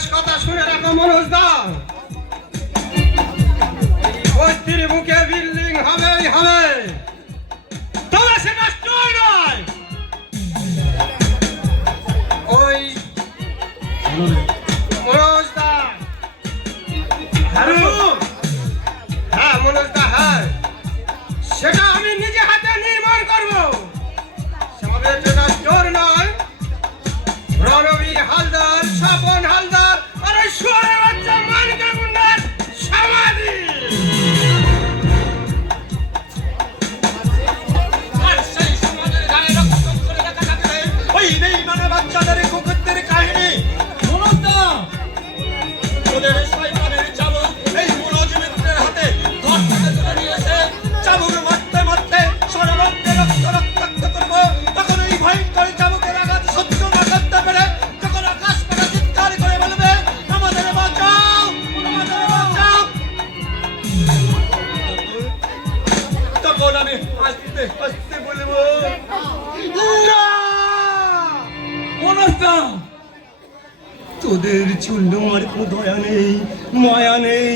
শেষ কথা শুনে রাখো মনোজ দা, বস্তির বুকে বিল্ডিং হবেই হবে, তবে সেটা স্টোর নয়। ওই মনোজ দা, হ্যাঁ মনোজ দা, হ্যাঁ সেটা আমি নিজে হাতে নির্মাণ করবো। সেটা স্টোর নয়, রণবীর হালদার, স্বপন হালদার আর ওই শুয়ারের বাচ্চা মানিকা গুন্ডার সমাধি। আর সেই সমাজের গায়ে রক্ত করে রাখা থাকবে ওই নেই মানে বাচ্চাদের কুকুরদের কাহিনী। মনোজ দা, ওদের শয়তানের চাবুক এই মনোজ মিত্রের হাতে ঘর থেকে তুলে নিয়েছে। চাবুক মারতে মারতে সর্বত্র রক্ত রক্তাক্ত করবো। তখন এই ভয়ঙ্কর চাবুকের আঘাত সহ্য না করতে পেরে তখন আকাশ পাতা চিৎকার করে বলবে, আমাদের বাঁচাও, আমাদের বাঁচাও। তখন আমি হাসতে হাসতে বলবো, না মনোজ দা, তোদের চুল্লু আমার কোনো দয়া নেই, মায়া নেই,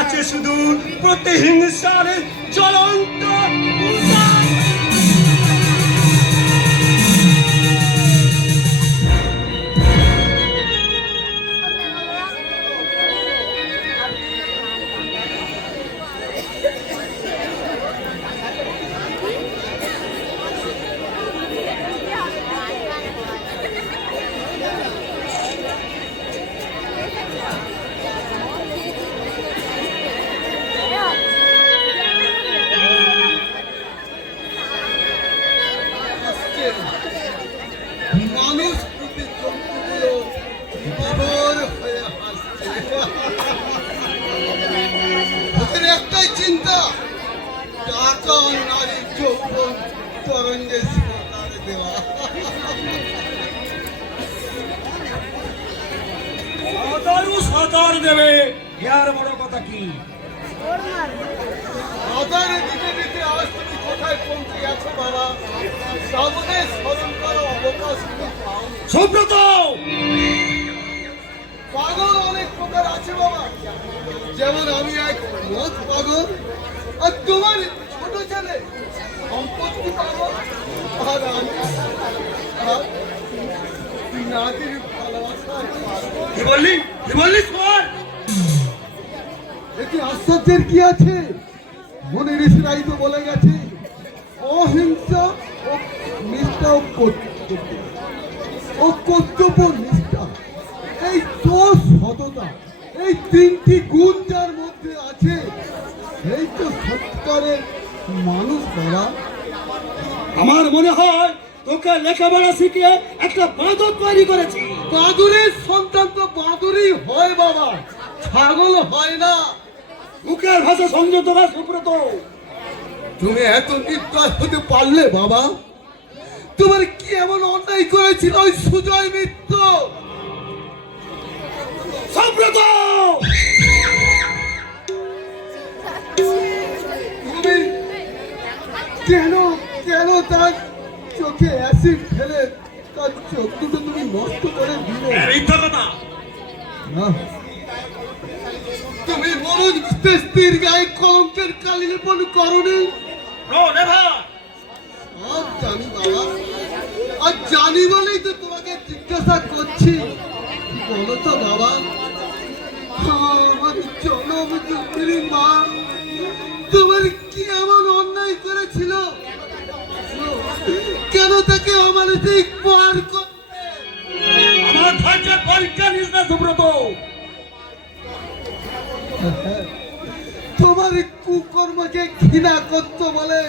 আছে শুধু প্রতিহিংসার জ্বলন্ত উদ্যান। মানুষ প্রতি জন্তুগুলো বিভোর হয়ে হাসছে। ওদের একটাই চিন্তা, টাকা নারীর যৌবন তরঙ্গের সরকারে দেওয়া। সাঁতার দেবে, ইয়ার বড় কথা কি? সাঁতারে দিতে দিতে আজ তুমি কোথায় পৌঁছে গেছো বাবা? সামনে স্মরণ করার অবকাশ তুমি পাও। সুব্রত, পাগল অনেক প্রকার আছে বাবা, যেমন আমি এক মদ পাগল, আর তোমার ছোট ছেলে সম্পত্তি পাগল, আর আমি নাতির ভালোবাসার পাগল। কি বললি, কি বললি? শোন, এতে আশ্চর্যের কি আছে? মনে ঋষিরাই তো বলে গেছে, অহিংসা ও নিষ্ঠা ও কর্তব্য নিষ্ঠা, এই তো সততা, এই তিনটি গুণ যার মধ্যে আছে, এই তো সত্যিকারের মানুষ বলা। আমার মনে হয় তোকে লেখাপড়া শিখিয়ে একটা বাঁদর তৈরি করেছি। বাদুরের সন্তান তো বাদুরই হয় বাবা, ছাগল হয় না। মুখের ভাষা সংযত না সুব্রত। তুমি এত নির্দয় হতে পারলে বাবা? তোমার কি এমন অন্যায় করেছিল ওই সুজয় মিত্র? সুব্রত, তুমি কেন কেন তার চোখে অ্যাসিড ফেলে তার চোখ দুটো তুমি নষ্ট করে দিলে? মিথ্যা কথা। না, তুমি মনোজ স্ত্রীর গায়ে কলঙ্কের কালি লেপন করনি। সব জানি বাবা, আর জানি বলেই তো তোমাকে জিজ্ঞাসা করছি। বলো তো বাবা, আমার জনম জন্মের মা তোমার কি এমন অন্যায় করেছিল? কেন তাকে আমার দিক পার করতে? আমার ধৈর্যের পরীক্ষা নিস না সুব্রত। তোমার কুকর্মকে ঘৃণা করতো বলে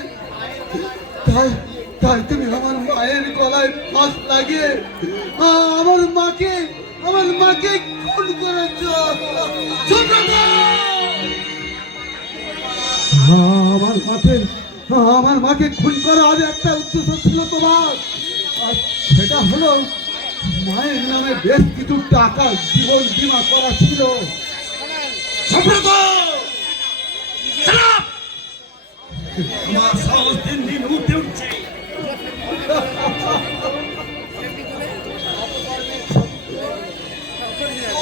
তাই তাই তুমি আমার মায়ের গলায় ফাঁস লাগিয়ে আমার মাকে খুন করেছ। আমার মাকে খুন করা আর একটা উদ্দেশ্য ছিল তোমার, আর সেটা হলো মায়ের নামে বেশ কিছু টাকা জীবন বীমা করা ছিল। সুব্রত, আমার সাহস দিন দিন উঠে উঠছে।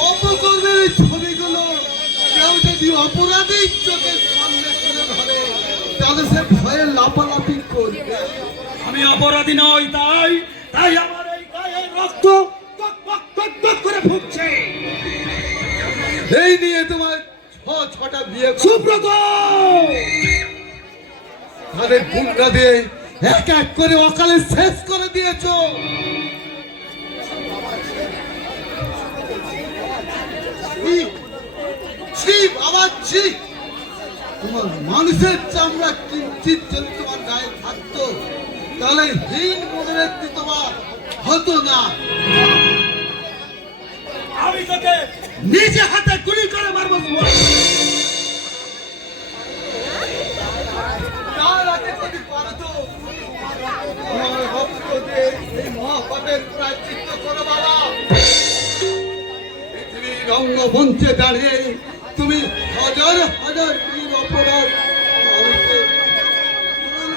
অপকর্ম ছবিগুলো কেউ যদি অপরাধী চোখের সামনে তুলে ধরে তাহলে সে ভয়ে লাফালাফি করবে। আমি অপরাধী নই, তাই তাই আমার এই গায়ে রক্ত টক টক টক টক করে ফুটছে। এই নিয়ে তোমার ছটা বিয়ে সুব্রত, তাদের গুন্ডা দিয়ে এক এক করে অকালে শেষ করে দিয়েছো। ছি বাবা ছি, তোমার মানুষের চামড়া কিঞ্চিত যদি তোমার গায়ে থাকতো তাহলে হীন মনে ব্যক্তি তোমার হতো না। আমি তোকে নিজে হাতে গুলি করে মারবো। তার আগে যদি পারতো আমার রক্ত দিয়ে এই মহাপাপের প্রায়শ্চিত্ত করো বাবা। পৃথিবীর রঙ্গমঞ্চে দাঁড়িয়ে তুমি হাজার হাজার বীর অপরাধ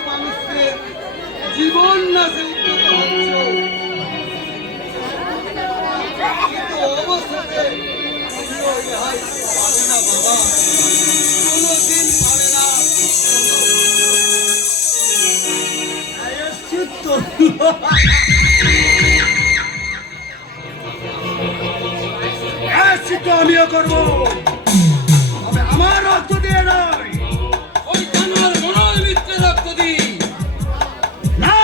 মানুষের জীবন নাশে উদ্যত হচ্ছ, কিন্তু অবশেষে তুমিও ইহাই পারে না বাবা, কোনোদিন পারে না। আমিও করবো, তবে আমার রক্ত দিয়ে নয়, ওই জানোয়ার মনোর মিত্রের রক্ত দিই। না,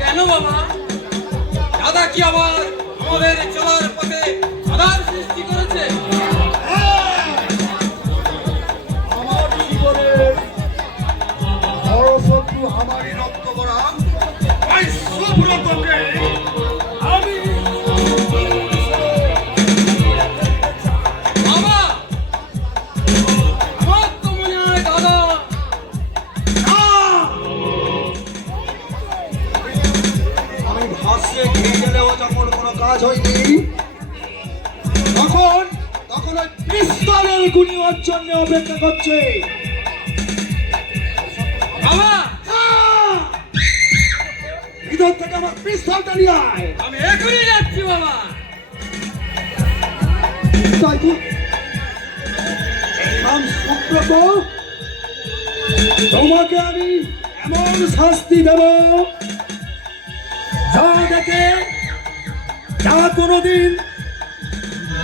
কেন বাবা? দাদা কি আবার আমাদের চলার পথে বাধার সৃষ্টি করেছে? আমার জীবনের বড় শত্রু আমারই রক্ত করা ওই সুব্রতকে আমি বাবা, আমার তো মনে হয় দাদা আমি ভাসিয়ে খেয়ে গেলেও যখন কোনো কাজ হয়নি তখন তখন ওই পিস্তলের গুলি ওর জন্য অপেক্ষা করছে। বাবা, ভিতর থেকে আমার পিস্তলটা নিয়ে আয়। আমি এখনই যাচ্ছি বাবা। তাই তো এই নাম সুব্রত, তোমাকে আমি এমন শাস্তি দেব যা দেখে যা কোনোদিন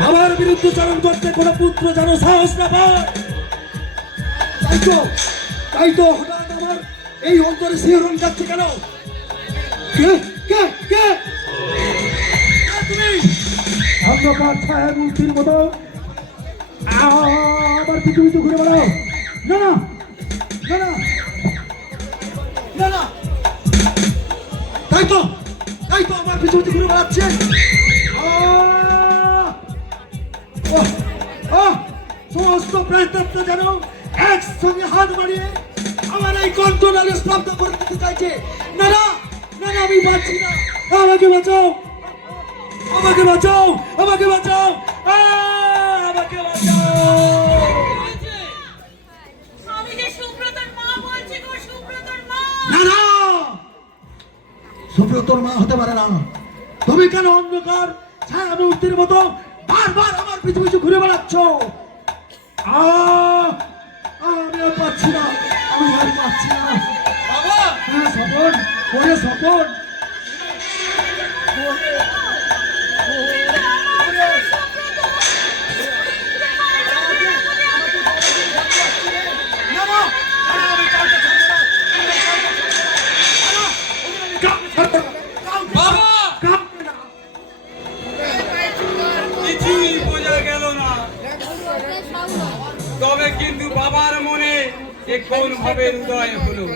আমার বিরুদ্ধে চারণ করতে কোনো পুত্র যেন সাহস না পায়। তাই তো হঠাৎ আমার এই অন্তরে শিহরণ যাচ্ছে কেন? কে কে কে তুমি? অন্ধকার ছায়া মূর্তির মতো আবার পিছু পিছু ঘুরে বেড়াও। না না না না না না, তাই তো আমার পিছু পিছু ঘুরে বেড়াচ্ছে। সমস্ত প্রেতত্ব যেন একসঙ্গে হাত বাড়িয়ে আমার এই কণ্ঠনালে স্তব্ধ করে দিতে চাইছে। না না না না, আমি পাচ্ছি না, আমাকে বাঁচাও, আমাকে বাঁচাও, আমাকে বাঁচাও, আমাকে বাঁচাও। আমি যে সুব্রতর মা বলছি গো, সুব্রতর মা। না না, সুব্রতর মা হতে পারে না। তুমি কেন অন্ধকার ছায়া মূর্তির মতো বারবার আমার পিছু পিছু ঘুরে বেড়াচ্ছ? আমি আর পাচ্ছি না, আমি আর পাচ্ছি না। বাবা, হ্যাঁ স্বপন, ওরে স্বপন, না না, আমি কাউকে ছাড়বো না, কাউকে ছাড়বো না, বাবা, কাউকে না। কিছুই বোঝা গেল না, তবে কিন্তু বাবার মনে যে কোন ভাবে উদয় হলো।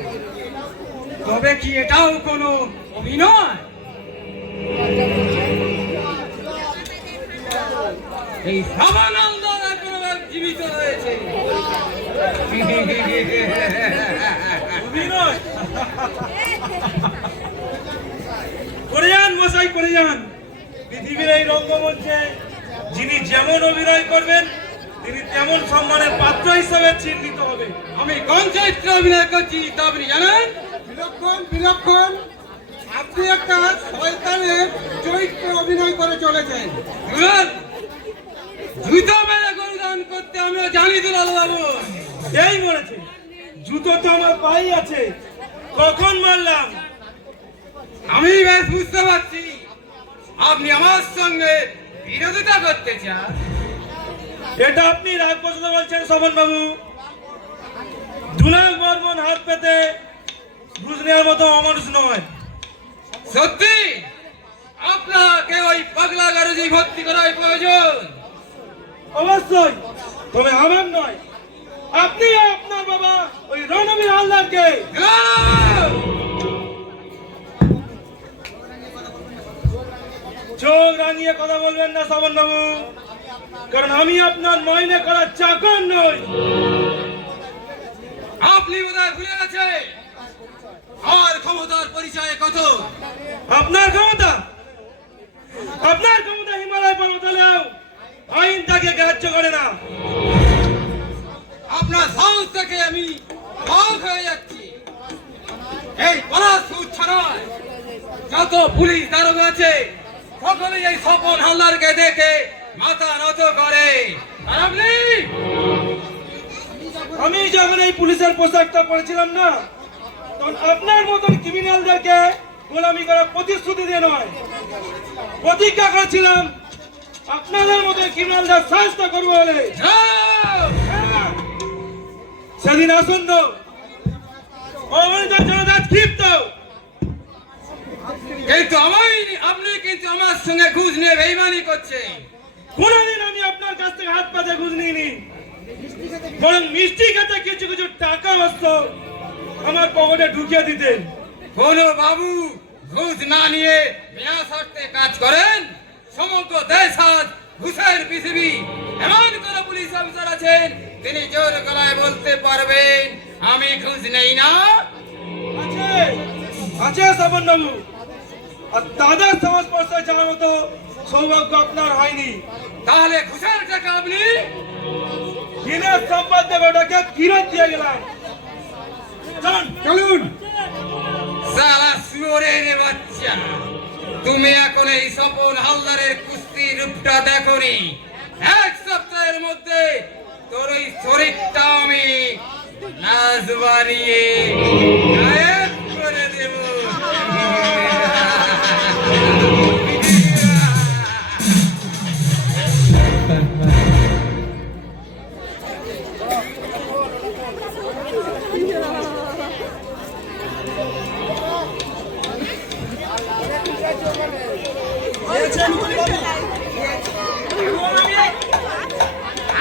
তবে কি এটাও কোনো অভিনয়? এই রামানন্দ এখনো জীবিত রয়েছে। অভিনয় করে যান মশাই, করে যান। পৃথিবীর এই রঙ্গমঞ্চে যিনি যেমন অভিনয় করবেন তিনি তেমন সম্মানের পাত্র হিসেবে চিহ্নিত হবে। আমি কোন চরিত্রে অভিনয় করছি তা আপনি জানেন? বিলক্ষণ বিলক্ষণ, আপনি একটা শয়তানের চরিত্রে অভিনয় করে চলেছেন। জুতো মেরে গরু দান করতে আমরা জানি তো লালু বাবু। এই মরেছে, জুতো তো আমার পাই আছে, কখন মারলাম? আমি বেশ বুঝতে পারছি আপনি আমার সঙ্গে বিরোধিতা করতে চান। এটা আপনি রাগ পছন্দ বলছেন শোভন বাবু? দুলাল বর্মন হাত পেতে ঘুষ নেওয়ার মতো অমানুষ নয়। সত্যি আপনাকে ওই পাগলা গারুজি ভর্তি করার প্রয়োজন? অবশ্যই, তবে আমার নয়, আপনি আর আপনার বাবা ওই রণবীর হালদারকে। চোখ রাঙিয়ে কথা বলবেন না শোভন বাবু, কারণ আমি আপনার মাইনে করার চাকর নই। আপনি বোধহয় ভুলে গেছে আমার ক্ষমতার পরিচয় কত। আপনার ক্ষমতা, আপনার ক্ষমতা হিমালয় পর্বত হলেও আইন তাকে গ্রাহ্য করে না। আপনার সাহস থেকে আমি অবাক হয়ে যাচ্ছি। এই পলাশপুর থানায় যত পুলিশ দারোগা আছে সকলেই এই স্বপন হালদারকে দেখে মাথা নত করে। আর আপনি আমি যখন এই পুলিশের পোশাকটা পরেছিলাম না, তখন আপনার মতন ক্রিমিনালদেরকে গোলামি করার প্রতিশ্রুতি দিয়ে নয়, প্রতিজ্ঞা করেছিলাম আপনাদের মতো ক্রিমিনালদের শাস্ত করবো বলে। হ্যাঁ, সেদিন আসুন তো অবনীত জনতা ক্ষিপ্ত। কিন্তু আপনি কিন্তু আমার সঙ্গে ঘুষ নিয়ে বেইমানি করছেন। কোনদিন আমি আপনার কাছ থেকে হাত পাতে ঘুষ নিইনি, বরং মিষ্টি খেতে কিছু কিছু টাকা আসত আমার পকেটে ঢুকিয়ে দিতেন। কোন বাবু ঘুষ না নিয়ে বিনা শর্তে কাজ করেন? সমগ্র দেশ আজ ঘুষের পৃথিবী। এমন কোন পুলিশ অফিসার আছেন তিনি জোর গলায় বলতে পারবেন আমি ঘুষ নেই না? আছে, আছে শোভন বাবু, আর তাদের সংস্পর্শে যাওয়ার মতো সৌভাগ্য আপনার হয়নি। তাহলে ঘুষের টাকা আপনি দিনের সম্পদ দেবে ওটাকে ফিরত দিয়ে গেলাম। চলুন চলুন। সালা শুয়োরের বাচ্চা, তুমি এখন এই স্বপন হালদারের কুস্তি রূপটা দেখোনি। এক সপ্তাহের মধ্যে তোর ওই শরীরটা আমি লাশ বানিয়ে গায়েব করে দেব।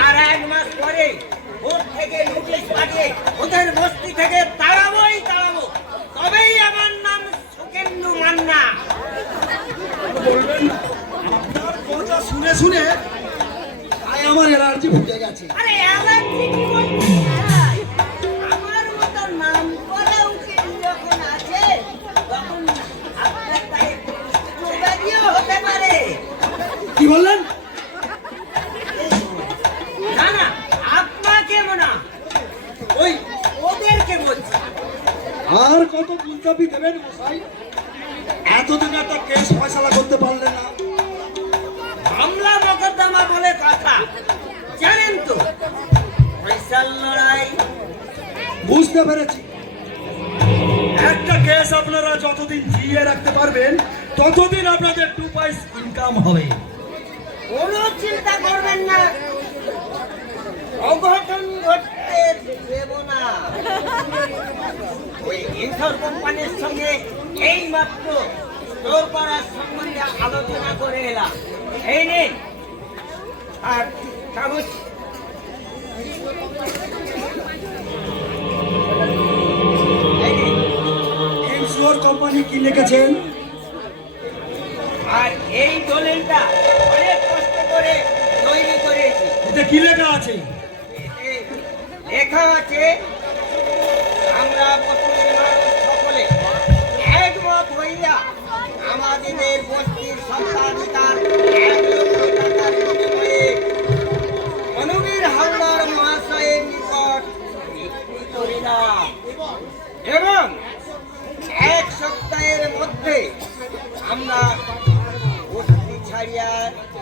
আর এক মাস পরে ভোট থেকে নোটিশ পাঠিয়ে ওদের বস্তি থেকে তাড়াবোই তাড়াবো, তবেই আমার নাম সুকেন্দু মান্না। শুনে শুনে তাই আমার এলার্জি ভুগে গেছে। আরে অ্যালার্জি কি বলছিস? আমার মতো নাম করা উকিল যখন আছে তখন আপনার তাই চোবাদিও হতে পারে। কি বললেন? না না, আপনাকে না, ওই ওদেরকে বলছি। আর কত গুলতাবি দেবেন মশাই? এতদিন একটা কেস ফয়সালা করতে পারলেন না। মামলা মোকদ্দমা বলে কথা, জানেন তো পয়সার লড়াই। বুঝতে পেরেছি, একটা কেস আপনারা যতদিন জিয়ে রাখতে পারবেন ততদিন আপনাদের 2 পয়সা ইনকাম হবে। কোনো চিন্তা করবেন না, অঘটন ঘটতে দেব না। ওই ইনসার কোম্পানির সঙ্গে এই মাত্র তোর পাড়ার সম্বন্ধে আলোচনা করে এলাম। এই নিন আর কাগজ। এই নিন। ইনশিওর কোম্পানি কি লিখেছেন? আর এই দলিলটা অনেক কষ্ট করে তৈরি করেছি। এতে কি লেখা আছে? এতে লেখা আছে আমরা পশ্চিমের মানুষ সকলে একমত হইয়া আমাদের বস্তির সত্ত্বাধিকার 1 লক্ষ টাকার বিনিময়ে রণবীর হালদার মহাশয়ের নিকট বিক্রি করিলাম এবং আমরা বস্তি ছাড়িয়া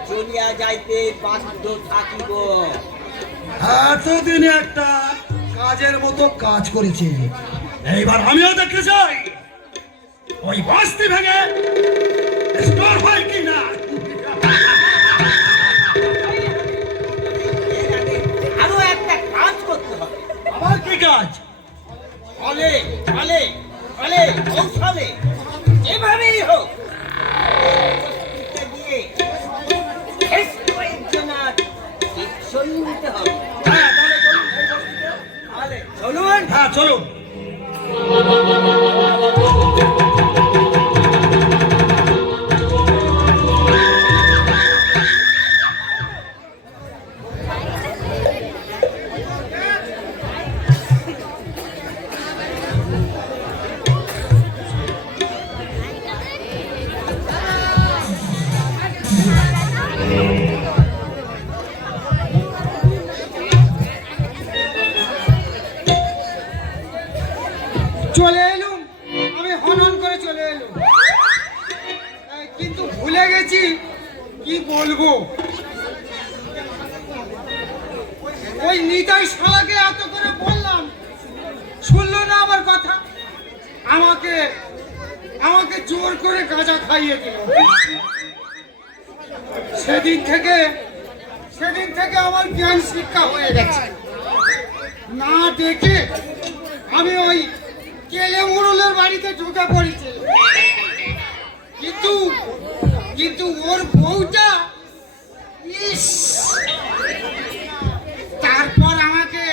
চলিয়া যাইতে বাধ্য থাকিব। এতদিনে একটা কাজের মতো কাজ করেছে, এইবার আমিও দেখতে চাই ওই বস্তি ভেঙে স্টোর হয় কিনা। এর আগে আরো একটা কাজ করতে হবে। আমার কি কাজ? ফলে ফলে ফলে কৌশলে যেভাবেই হোক বস্তিতে গিয়ে শেষ কয়েকজনার শিক্ষণ নিতে হবে। হ্যাঁ তাহলে চলুন সেই বস্তিতে। তাহলে চলুন। হ্যাঁ চলুন। চলে এলুম, আমি হনন করে চলে এলুম, কিন্তু ভুলে গেছি কি বলবো। ওই নিতাই শালাকে এত করে বললাম, শুনলো না আমার কথা, আমাকে আমাকে জোর করে গাঁজা খাইয়ে দিল। সেদিন থেকে আমার জ্ঞান শিক্ষা হয়ে গেছে। না দেখে আমি ওই কেলে মুরলের বাড়িতে ঢুকে পড়েছি, কিন্তু ওর বউটা, ইস, তারপর আমাকে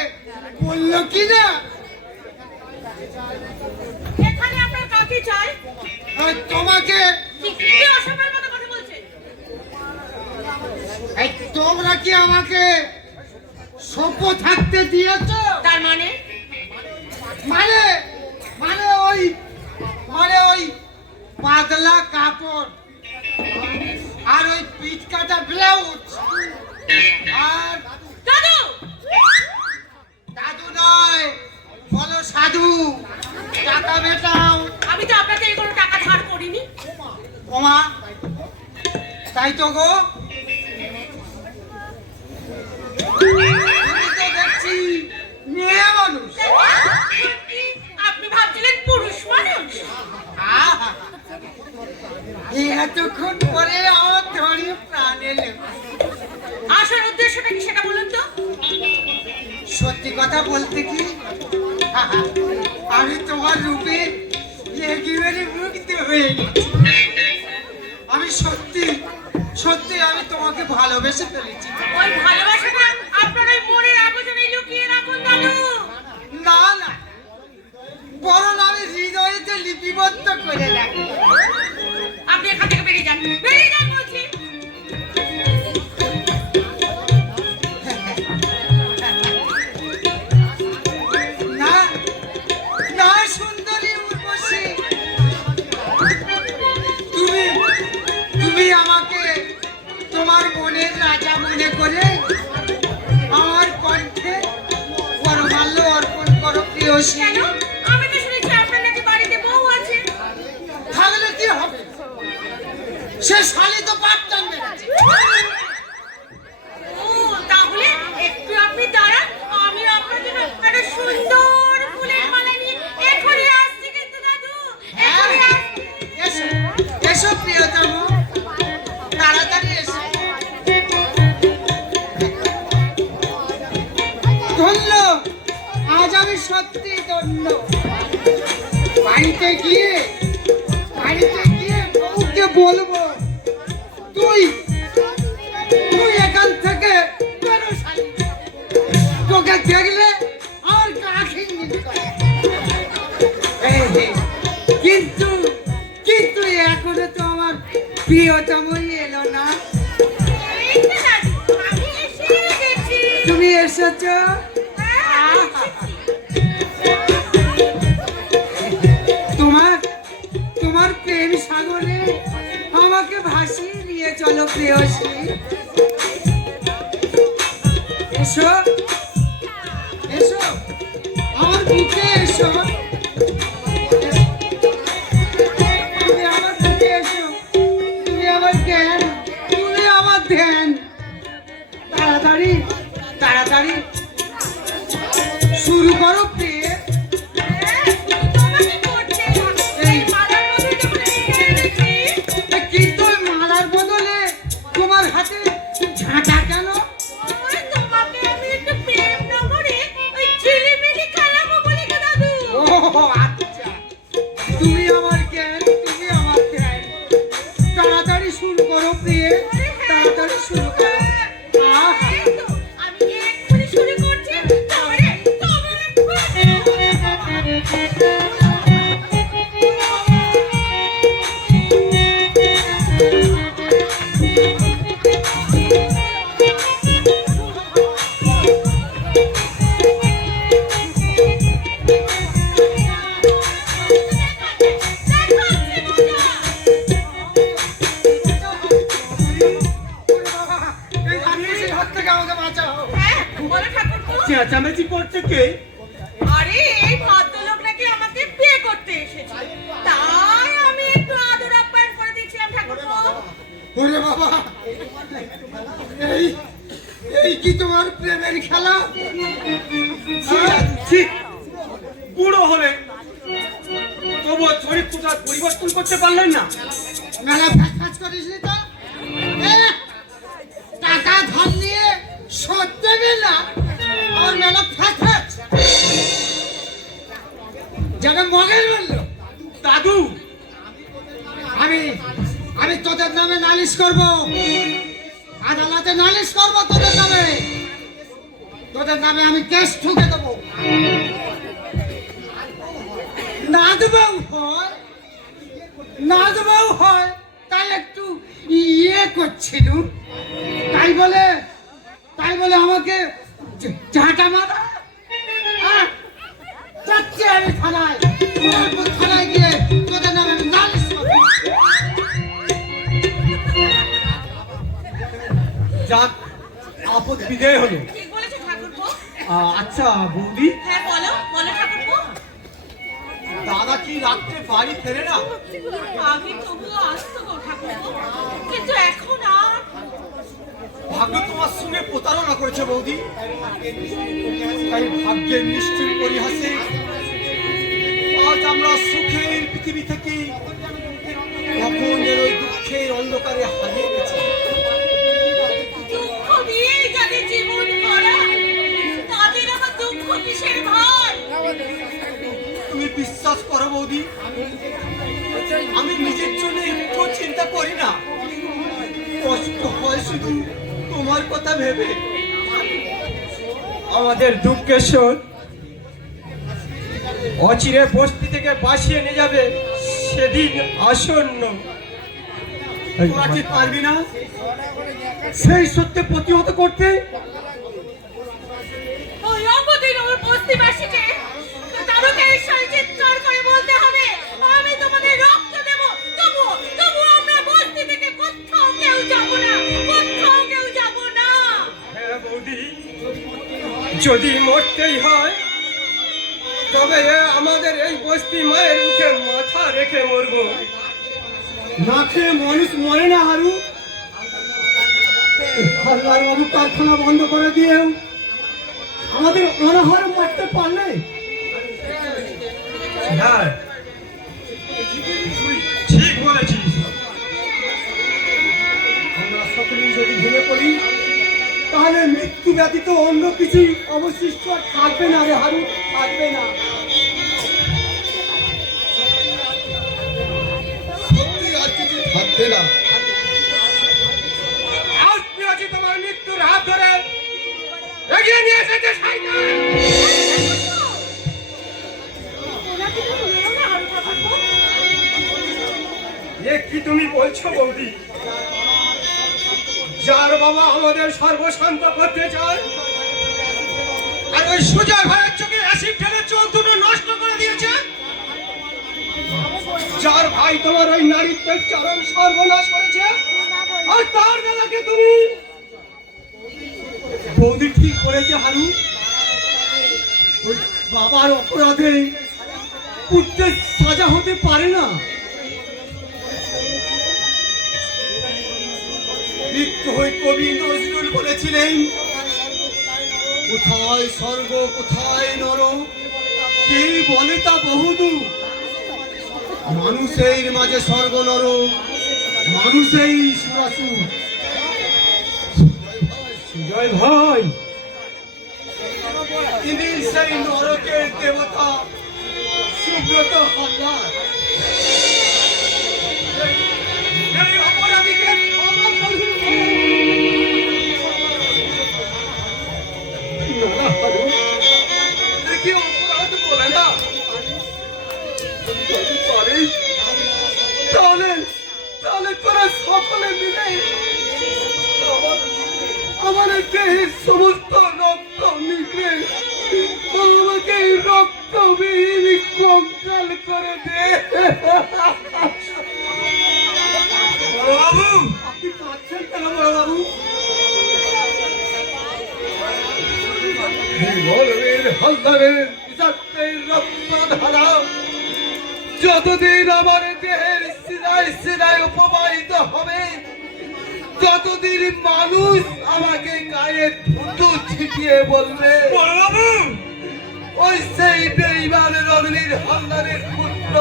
বললো কি না, এখানে আপনার কাকে চাই? তোমাকে, কি অসভ্যের মতো কথা বলছেন? তোমরা কি আমাকে সভ্য থাকতে দিয়েছো? তার মানে মানে ওই পাতলা কাপড় আর ওই পিচ কাটা ব্লাউজ আর দাদু, দাদু নয়, বলো সাধু, টাকা মেটাও। আমি তো আপনার থেকে কোনো টাকা ধার করিনি। ওমা, তাই তো গো, তুমি তো দেখছি মেয়ে মানুষ। আপনি ভাবছিলেন পুরুষ মানুষ? আহা, এতক্ষণ পরে আমার ধরে প্রাণ এলো। আসার উদ্দেশ্যটা কি সেটা বলুন তো। সত্যি কথা বলতে কি, আমি তোমার রূপে একেবারে মুগ্ধ হয়ে গেছি। আমি সত্যি আমি তোমাকে ভালোবেসে ফেলেছি। ওই ভালোবাসাটা আপনার ওই মনের আবর্জনে লুকিয়ে রাখুন দাদু। না, বরং আমি হৃদয়েতে লিপিবদ্ধ করে রাখি। আপনি এখান থেকে বেরিয়ে যান বলছি। না সুন্দরী উর্বশী, তুমি আমাকে তোমার মনের রাজা মনে করে আমার কণ্ঠে পরমাল্য অর্পণ করো প্রিয়সী। কেন? আমি তো শুনেছি আপনার নাকি বাড়িতে বউ আছে। থাকলে কি হবে, সে শালি তো পাট টানবে না। ও, তাহলে একটু আপনি দাঁড়ান, আমি আপনার জন্য একটা সুন্দর ফুলের মালা নিয়ে এখনই আসছি কিন্তু দাদু, এখনই আসছি। এসো প্রিয়তম, তাড়াতাড়ি এসো। ধন্য, আজ আমি সত্যি ধন্য। বাড়িতে গিয়ে বউকে বলবো, তুই এখান থেকে বেরো শালি। তোকে দেখলে আমার গা খিনমিন করে। কিন্তু এখনো তো আমার প্রিয়তমই এলো না। এই তো দাদু, আমি এসে গেছি। তুমি এসেছো? হ্যাঁ, তোমার প্রেম সাগরে আমাকে ভাসিয়ে নিয়ে চলো প্রেয়সী। এসো আমার বুকে এসো, তুমি আমার বুকে এসো। তুমি আমার জ্ঞান, তুমি আমার জ্ঞান। তাড়াতাড়ি শুরু করো প্রিয়ে, তাড়াতাড়ি শুরু করো। আহা, এই তো, আমি এক্ষুনি শুরু করছি। তবে ওরে বাবা, এই রাক্ষসীর হাত থেকে আমাকে বাঁচাও। হ্যাঁ, বলো ঠাকুরপো। চেঁচামেচি করছে কে? আরে এই ভদ্রলোক নাকি আমাকে বিয়ে করতে এসেছে, তাই আমি একটু আদর আপ্যায়ন করে দিয়েছিলাম ঠাকুরপো। ওরে বাবা, এই এই কি তোমার প্রেমের খেলা? ঠিক বুড়ো হলে তবুও চরিত্রটা পরিবর্তন করতে পারলেন না। মেলা ফ্যাচ করিস নি তো? টাকা ধার নিয়ে শোধ দেবে না, আমার মেলা ফ্যাচ যেন মগের বললো। দাদু, আমি আমি তোদের নামে নালিশ করব, আদালতে নালিশ করব তোদের নামে। তোদের নামে আমি কেস ঠুকে দেবো। না দেবেও হয়, না দেবেও হয়, তাই একটু ইয়ে করছিল, তাই বলে আমাকে ঝাঁটা মারা। যাচ্ছি আমি থানায়, থানায় গিয়ে তোদের নামে আমি নালিশ করবো। যাক, আপদ বিজয় হলো। ঠিক বলেছো ঠাকুরপো। আচ্ছা বৌদি, হ্যাঁ বলো, বলো ঠাকুরপো। দাদা কি রাত্রে বাড়ি ফেরে না? আগে তবুও আসতো গো ঠাকুরপো, কিন্তু এখন আর। ভাগ্য তোমার সঙ্গে প্রতারণা করেছে বৌদি, তাই ভাগ্যের নিষ্ঠুর পরিহাসে আজ আমরা সুখের পৃথিবী থেকে কখনের ওই দুঃখের অন্ধকারে হারিয়ে গেছি। দুঃখ দিয়েই যাদের জীবন করা, তাদের আবার দুঃখ কিসের ভয়? তুমি বিশ্বাস করো বৌদি, আমি নিজের জন্য একটু চিন্তা করি না, কষ্ট হয় শুধু তোমার কথা ভেবে। আমাদের দুঃখের শোধ অচিরে বস্তি থেকে বাসিয়ে নিয়ে যাবে, সেদিন আসন্ন। তোরা কি পারবি না সেই সত্যে প্রতিহত করতে? ওই অপদিন ওর বস্তিবাসীকে তাদেরকে এই সারি চিৎকার করে বলতে হবে, আমি তোমাদের রক্ত দেব, তবু আমরা বস্তি থেকে কোথাও কেউ যাব না, কোথাও কেউ যাব না। হ্যাঁ বৌদি, যদি মরতেই হয় তবে আমাদের এই বস্তি মায়ের মুখে মাথা রেখে মরবো। না খেয়ে মানুষ মরে না হারু। হালদার বাবু কারখানা বন্ধ করে দিয়েও আমাদের অনাহার মারতে পারলে। হ্যাঁ তুই ঠিক বলেছিস, আমরা সকলেই যদি ভেঙে পড়ি তাহলে মৃত্যু ব্যতীত অন্য কিছু অবশিষ্ট আর থাকবে না রে হারু, থাকবে না। সত্যি আর কিছু থাকবে না। আজ পেয়েছি তোমার মৃত্যুর হাত ধরে এগিয়ে নিয়ে এসেছে শয়তান। ওনাকে তো মেরো না হারু ঠাকুরপো। এ কি তুমি বলছো বৌদি? যার বাবা আমাদের সর্বশান্ত করতে চায় আর ওই সুজয় ভাইয়ের চোখে অ্যাসিড ঢেলে চোখ দুটো নষ্ট করে দিয়েছে, যার ভাই তোমার ওই নারীত্বের চরম সর্বনাশ করেছে, আর তার বেলাকে তুমি। বৌদি ঠিক বলেছে হারু, ওই বাবার অপরাধে পুত্রের সাজা হতে পারে না। বিদ্রোহী কবি নজরুল বলেছিলেন, কোথায় স্বর্গ কোথায় নরক, কে বলে তা বহুদূর। মানুষের মাঝে স্বর্গ নরক, মানুষেই সুরাসুর। সুজয় ভাই, তিনি সেই নরকের দেবতা সুব্রত হালদার। তাহলে তাহলে তোরা সকলে মিলে আমার দেহের সমস্ত রক্ত নিতে আমাকে এই রক্তবিহীন কঙ্কাল করে দে। বড়বাবু, আপনি কাঁদছেন কেন বড়বাবু? হালদারের রক্তধারা যতদিন আমার দেহের সিনায় সিনায় উপবাহিত হবে, যতদিন মানুষ আমাকে গায়ে ধুতো ছিটিয়ে বলবে বড়বাবু, ওই সেই বেঈমান রণবীর হালদারের পুত্র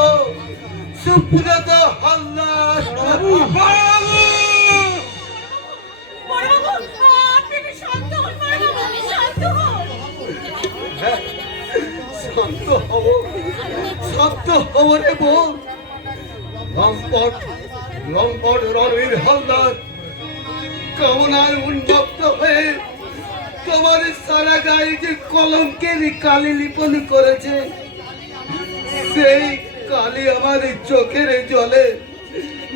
সুব্রত হালদার। বড়বাবু, বড়বাবু, আপনি একটু শান্ত হন বড়বাবু, শান্ত হন। শান্ত হব রে বোন। লম্পট রণবীর হালদার কামনায় উন্মত্ত হয়ে তোমার সারা গায়ে যে কলঙ্কের কালি লিপন করেছে, সেই কালি আমার চোখের জলে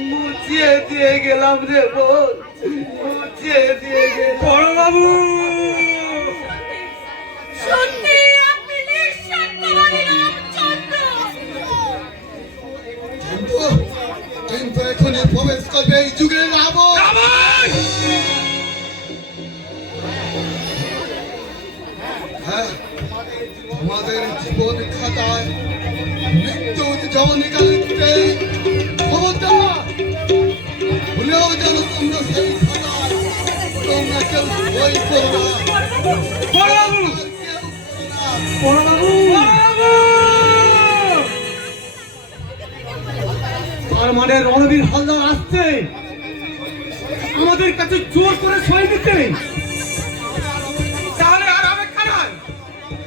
মুছিয়ে দিয়ে গেলাম রে বোন, মুছিয়ে দিয়ে গেলাম। বড়বাবু, সত্যি আপনি নিঃস্বার্থবাদী রামচন্দ্র। কিন্তু এখনই প্রবেশ করবে এই যুগের রাবণ। রাবণ! হ্যাঁ, আমাদের জীবন খাতায় মৃত্যু জবনিকা লিখতে ক্ষমতা ভুলেও যেন তোমরা সেই খাতায় তোমরা কেউ বই করো না। বড়বাবু, কেউ করো না। বড়বাবু, তার মানে রণবীর হালদার আসছে আমাদের কাছে জোর করে সই দিতে। তাহলে আর অপেক্ষা নয়,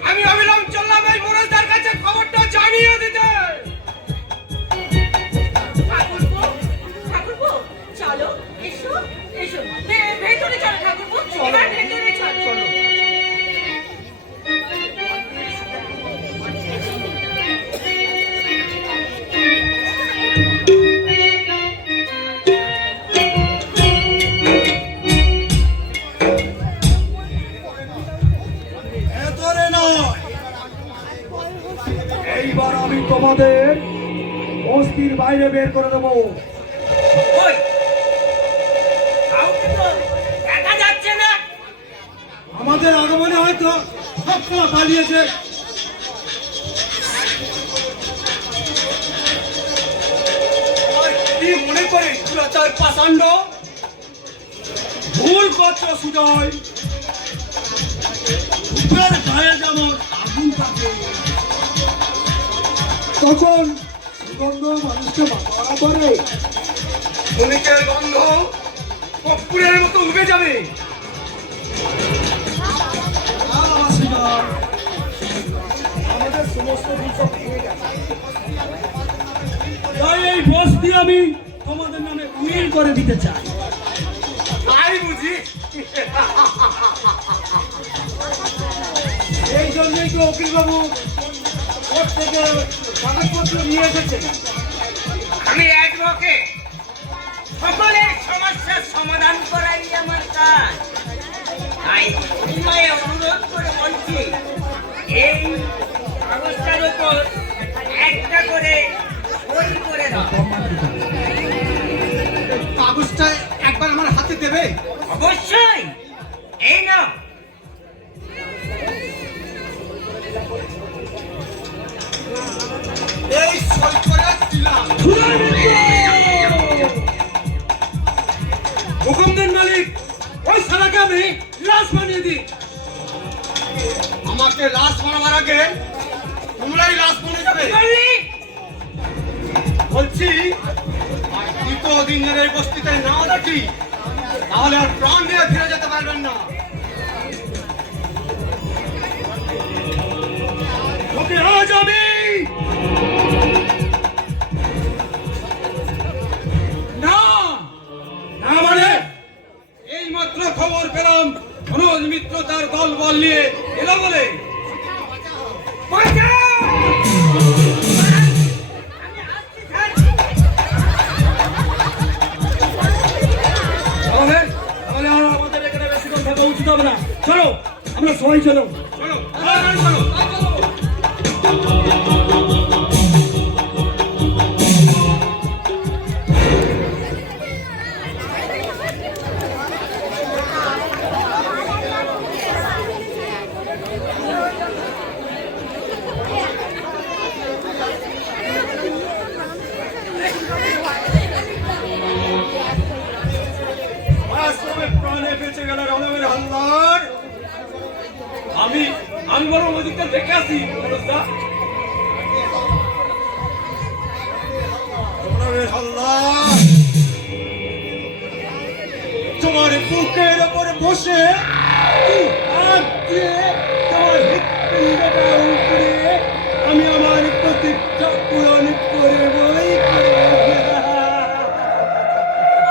আমি অবিলম্ব চললাম এই মোড়লদার কাছে খবরটা জানিয়ে দিতে। ঠাকুরপো, ঠাকুরপো, চলো, এসো, এসো। ভেতরে চলো ঠাকুরপো, এবার ভেতরে চলো। ভেতরে নয়, এইবার আমি তোমাদের অস্থির বাইরে বের করে দেবো। ওই, কাউকে তো দেখা যাচ্ছে না। আমাদের আগমনে হয়তো সবসময় পালিয়েছে। কি মনে করে চুরাচার পাষাণ্ড? ভুল করছো সুজয়। উপরের গায়ে যেমন আগুন থাকে, তখন সুগন্ধ মানুষকে মারা করে। ক্ষণিকের গন্ধ কর্পূরের মতো উবে যাবে। আমাদের সমস্ত বিষয় ভেঙে গেছে। তাই এই বস্তি আমি তোমাদের নামে উইল করে দিতে চাই। তাই বুঝি? এই জন্যই তো উকিল বাবু কোর্ট থেকে কাগজপত্র নিয়ে এসেছেন। আমি অ্যাডভোকেট, সকলের সমস্যার সমাধান করাই আমার কাজ। তাই তোমায় অনুরোধ করে বলছি, এই কাগজটার উপর একটা করে সই করে দাও। কাগজটা একবার আমার হাতে দেবে? অবশ্যই, এই নাও। এই সই করে দিলাম। হুকুম দেন মালিক, ওই শালাকে আমি লাশ বানিয়ে দিই। আমাকে লাশ মারাবার আগে তোমরাই লাশ বনে যাবে। বললি? বলছি আর দ্বিতীয় দিনের এই বস্তিতে না দেখি, তাহলে আর প্রাণ নিয়ে ফিরে যেতে পারবেন না। ওকে আজ আমি না না মানে এই মাত্র খবর পেলাম মনোজ মিত্র তার দল বল নিয়ে এলো বলে। বাঁচাও! আমি আসছি, স্যার। সবাই চলো। চলো তাড়াতাড়ি চলো বাস্তবে প্রাণে বেঁচে গেল রণবীর হালদার। আমি বরং ওদিকটা দেখে আসি। রণবীর হালদার, তোমার বুকের ওপরে বসে হাত দিয়ে তোমার হৃৎপিণ্ডটা উপরে আমি আমার প্রতিজ্ঞা পূরণ করবই করব।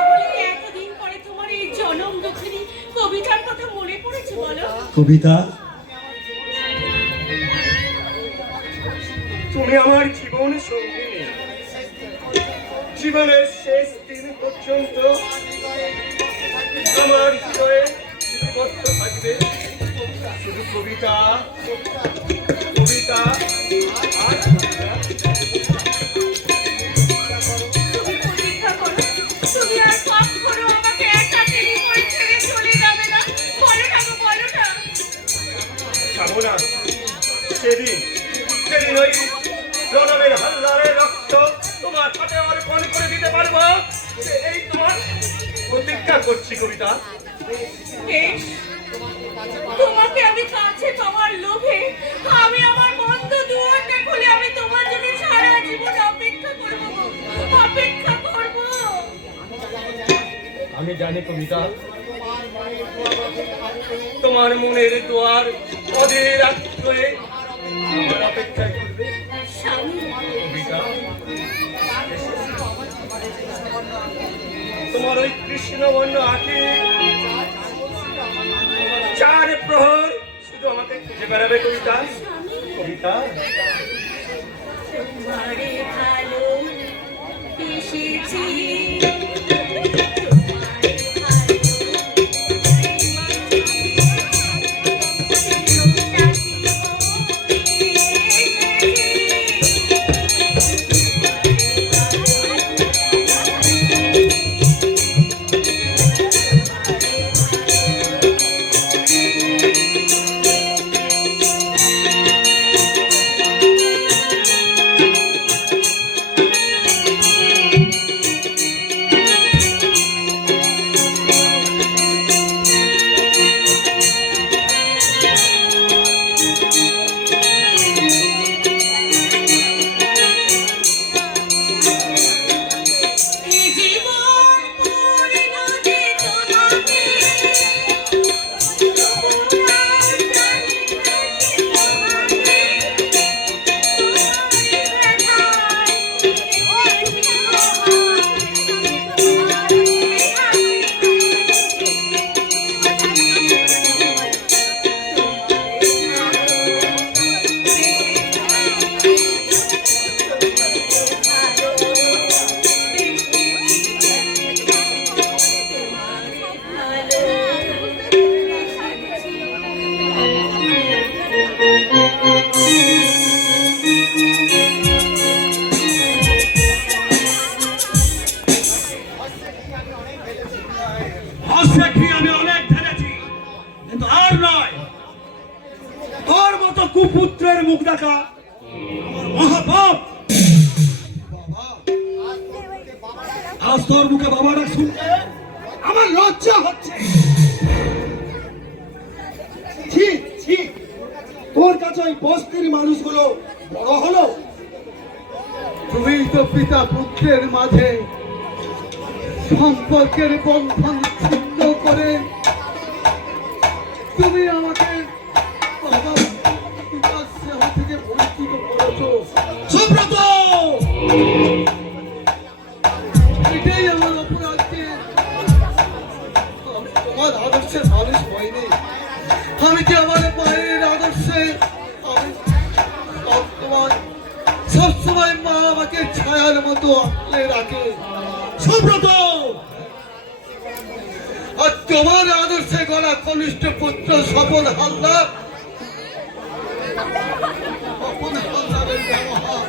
বলি, এতদিন পরে তোমার এই জনম দুঃখিনী কবিতার কথা মনে পড়েছে বলো? কবিতা, তুমি আমার জীবন সঙ্গিনী। জীবনের শেষ দিন পর্যন্ত আমার হৃদয়ে লিপিবদ্ধ থাকবে শুধু কবিতা, কবিতা আর কবিতা। তুমি প্রতীক্ষা করো, তুমি আর কখনো আমাকে একা টেলিফোন ছেড়ে চলে যাবে না। বলো না গো, বলো না। যাবো না। সেদিন ওই রণবীর হালদারের রক্ত তোমার হাতে অর্পণ করে দিতে পারবো, এই তোমার প্রতিজ্ঞা করছি কবিতা। বেশ, তোমাকে আমি কাছে পাওয়ার লোভে আমি আমার বন্ধ দুয়ারটা খুলে আমি তোমার জন্য সারা জীবন অপেক্ষা করবো গো, অপেক্ষা করবো। আমি জানি কবিতা, তোমার মনের দুয়ার অধীর আগ্রহে আমার অপেক্ষা করবে স্বামী, কবিতা। তোমার ওই কৃষ্ণবর্ণ আঁকি চার প্রহর শুধু আমাকে খুঁজে বেড়াবে কবিতা, কবিতা। তোমারে ভালো বেসেছি, আমি অনেক ধরেছি, কিন্তু আর নয়। তোর মতো কুপুত্রের মুখ দেখা আমার মহাপাপ। আজ তোর মুখে বাবা ডাক শুনতে আমার লজ্জা হচ্ছে। ঠিক ঠিক, তোর কাছে ওই বস্তির মানুষগুলো বড় হলো। তুমি তো পিতা পুত্রের মাঝে সম্পর্কের বন্ধন ছিন্ন করে তুমি আমাকে বাবা পিতার সেবা থেকে বঞ্চিত করেছো। সুব্রত, এটাই আমার অপরাধ যে আমি তোমার আদর্শের মানুষ হয়নি। আমি যে আমার মায়ের আদর্শে আমি সবসময় মা আমাকে ছায়ার মতো আঁকলে রাখে। সুব্রত, আর তোমার আদর্শে গড়া কনিষ্ঠ পুত্র সফল হালদার তখন হালদারের ব্যবহার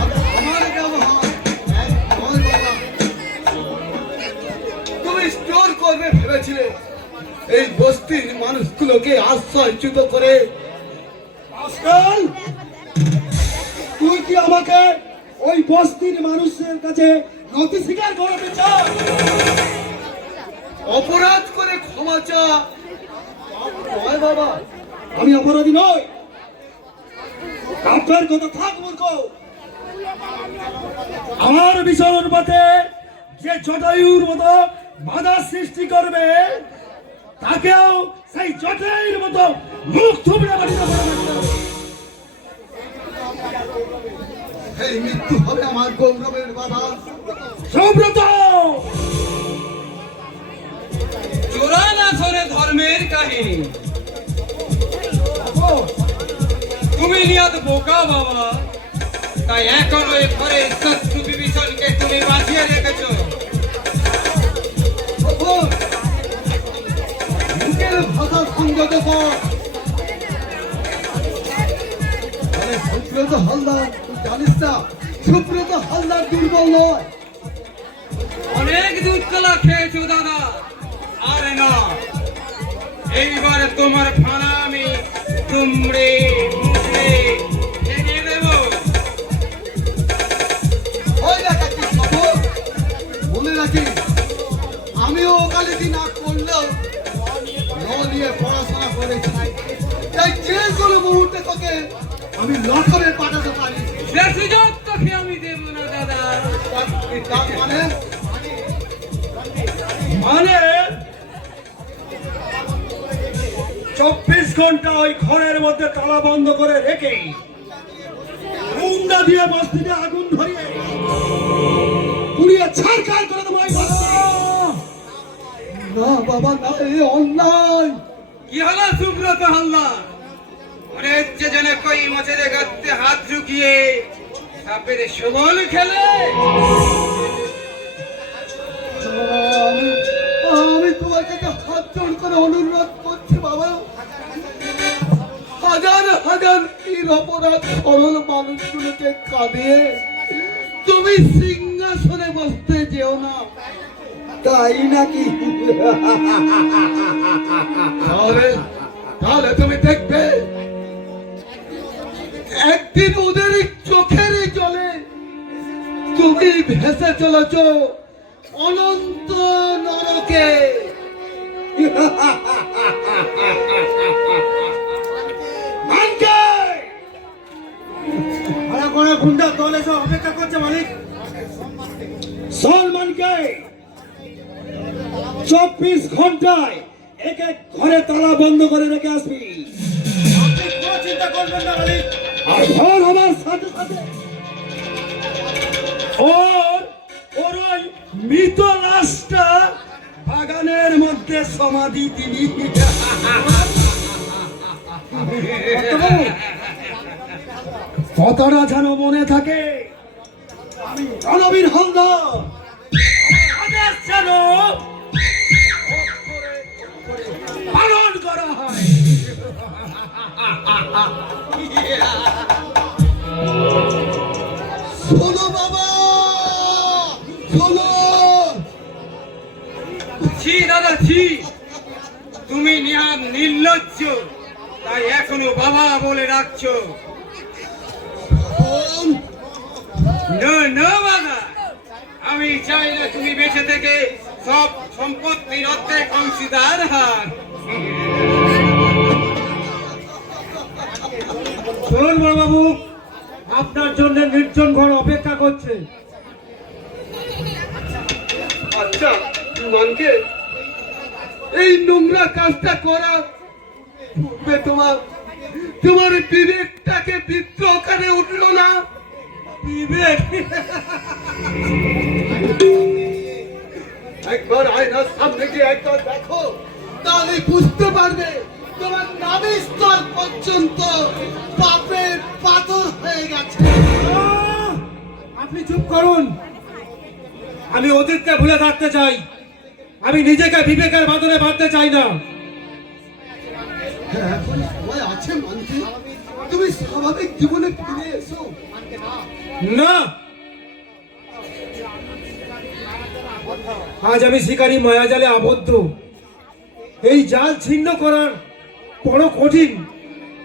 আর আমার ব্যবহার এক নয় বাবা। তুমি স্টোর করবে ভেবেছিলে এই বস্তির মানুষগুলোকে আশ্রয়চ্যুত করে। আজকাল তুই কি আমাকে ওই বস্তির মানুষের কাছে নথি স্বীকার করাতে চাস? অপরাধ করে ক্ষমা চা নয় বাবা। আমি অপরাধী নই। আপনার কথা থাক মূর্খ। আমার বিষয় অনুপাতে যে জটায়ুর মতো বাধা সৃষ্টি করবে তাকেও সেই জটায়ুর মতো মুখ থুবড়ে বাড়িতে পড়ে থাকতে হবে। এই মৃত্যু হবে আমার গৌরবের বাবা। সুব্রত, চোরানা ধরে ধর্মের কাহিনী। তুমি নিয়ত বোকা বাবা, তাই এখন ওই ঘরে শত্রু বিভীষণকে তুমি বাঁচিয়ে রেখেছো। তখন মুখের ভাষা সংযত কর। আরে সুব্রত হালদার তুই জানিস না, সুব্রত হালদার দুর্বল নয়। অনেক দুধ কলা খেয়েছো দাদা, আরে না, এইবারে তোমার ফানা আমি তুমড়ে মুখে ভেঙে দেবো। ওই দেখাচ্ছিস খবর, মনে রাখিস আমিও ওকালতি না করলেও ল নিয়ে পড়াশোনা করেছি, তাই যে কোনো মুহূর্তে তোকে আমি লকআপে পাঠাতে পারি। সে সুযোগ তোকে আমি দেবো না দাদা। তার মানে মানে 24 ঘন্টা ওই ঘরের মধ্যে তালা বন্ধ করে রেখে গুন্ডা দিয়ে বস্তিতে আগুন ধরিয়ে পুড়িয়ে ছাড়খাড় করে দেবো এই বস্তি। না বাবা না, এই অন্যায়। কি হলো সুব্রত হালদার? মনে হচ্ছে যেন কই মাছের গাতে হাত ঢুকিয়ে সাপের শোভন খেলে। আমি তোমার কাছে হাত জোড় করে অনুরোধ করছি বাবা, হাজার হাজার নিরপরাধ সরল মানুষগুলোকে কাঁদিয়ে তুমি সিংহাসনে বসতে যেও না। তাই নাকি? তাহলে তাহলে তুমি দেখবে একদিন ওদের চোখের জলে তুমি ভেসে চলেছ অনন্ত নরকে। ভাড়া করা গুন্ডা দল এসে অপেক্ষা করছে মালিক। সলমানকে 24 ঘন্টায় এক এক ঘরে তালা বন্ধ করে রেখে আসবি। আপনি কোনো চিন্তা করবেন না মালিক। আর ভোর হবার সাথে সাথে ওর ওই মৃত লাশটা বাগানের মধ্যে সমাধি দিবি। কথাটা যেন মনে থাকে। আমি রণবীর হালদার, আদেশ যেন পালন করা হয়। শোনো বাবা, শোনো। ছি দাদা ছি, তুমি নিহাত নির্লজ্জ, তাই এখনো বাবা বলে রাখছো। শোন, নো নো বাবা, আমি চাই না তুমি বেঁচে থেকে সব সম্পত্তির অর্ধেক অংশীদার হন। শুনুন বড়বাবু, আপনার জন্য নির্জন ঘর অপেক্ষা করছে। আচ্ছা মানকে এই নোংরা কাজটা করার পূর্বে তোমার তোমার বিবেকটাকে বিদ্রোহ করে উঠলো না? বিবেক? একবার আয়নার সামনে গিয়ে একবার দেখো, তাহলে বুঝতে পারবে তোমার নাভি স্তর পর্যন্ত পাপের পাথর হয়ে গেছে। আপনি চুপ করুন। আমি অতীতকে ভুলে থাকতে চাই। আমি নিজেকে বিবেকের বাঁধনে বাঁধতে চাই না। এখন সময় আছে মানছি, তুমি স্বাভাবিক জীবনে ফিরে এসো। না, আজ আমি শিকারী মায়াজালে আবদ্ধ। এই জাল ছিন্ন করার বড় কঠিন।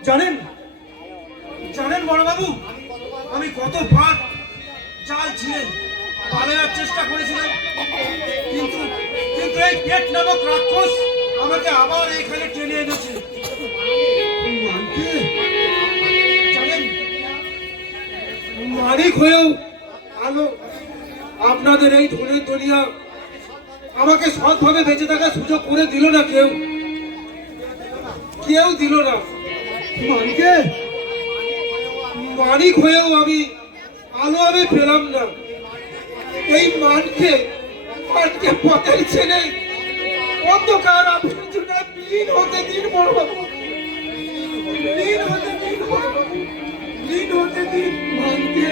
জানেন জানেন বড়বাবু, আমি কতবার জাল ছিঁড়ে পালানোর চেষ্টা করেছিলাম, কিন্তু কিন্তু এই পেট নামক রাক্ষস আমাকে আবার এখানে টেনে এনেছে। জানেন, মালিক হয়েও আলো আপনাদের এই ধনের দুনিয়া আমাকে সৎভাবে বেঁচে থাকার সুযোগ করে দিল না। কেউ দিল না। মালিক হয়েও আলো আমি পেলাম না। এই মানকে পথের ছেলে অন্ধকার আবর্জনা লীন হতে দিন বড়বাবু, লীন হতে দিন বড়বাবু, লীন হতে দিন মানকে।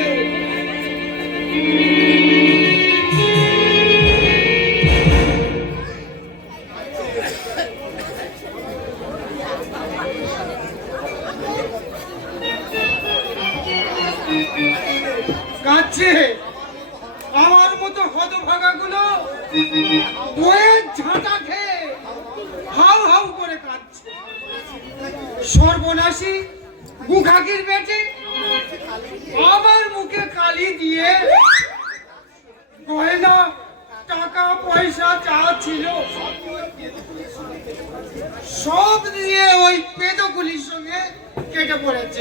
কাছে আমার মতো হতভাগা গুলো বইয়ের ঝাঁটা খেয়ে হাউ হাউ করে কাঁদছে। সর্বনাশী বুখাকির বেটে আমার মুখে কালি দিয়ে গয়না টাকা পয়সা যা ছিল সব দিয়ে ওই পেদকুলির সঙ্গে কেটে পড়েছে।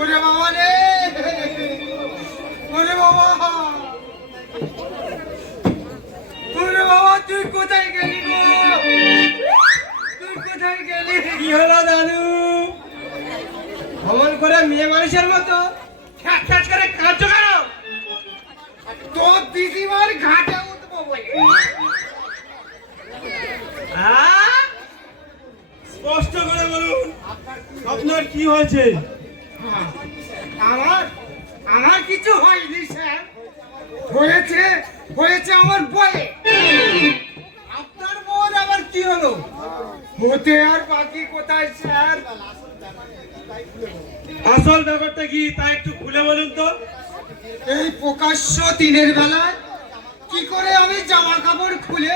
ওরে বাবা রে, ওরে বাবা, ওরে বাবা, তুই কোথায় গেলি গো? তুই কোথায় গেলি? কি হলো দাদু? ভ্রমণ করে মেয়ে মানুষের মতো খ্যাচ খ্যাচ করে কাঁদছো কেন? তোর দিদিমার ঘাটে উঠবো বলে। স্পষ্ট করে বলুন, আপনার কি হয়েছে? আমার কিছু হয়নি স্যার, হয়েছে আমার বয়ে। আপনার বউর আবার কি হলো? হতে আর বাকি কোথায় স্যার? আসল ব্যাপারটা কি তা একটু খুলে বলুন তো। এই প্রকাশ্য দিনের বেলায় কি করে আমি জামা কাপড় খুলে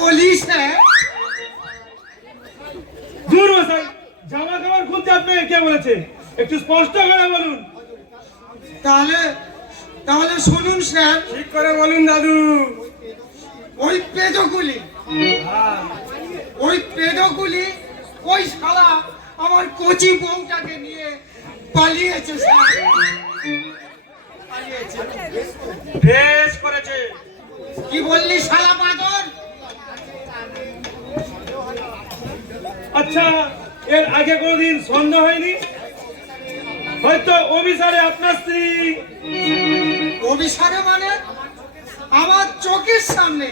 বলি স্যার? দূর মশাই, জামা কাপড় খুলতে আপনাকে কে বলেছে? একটু স্পষ্ট করে বলুন। তাহলে শুনুন স্যার। ঠিক করে বলুন দাদু। ওই পেদকুলি ওই শালা আমার কচি বউটাকে নিয়ে পালিয়েছে স্যার। বেশ করেছে। কি বললি শালা বাদর? আচ্ছা, এর আগে কোনদিন সন্দেহ হয়নি? হয়তো অভিসারে আপনার স্ত্রী। অভিসারে মানে? আমার চোখের সামনে।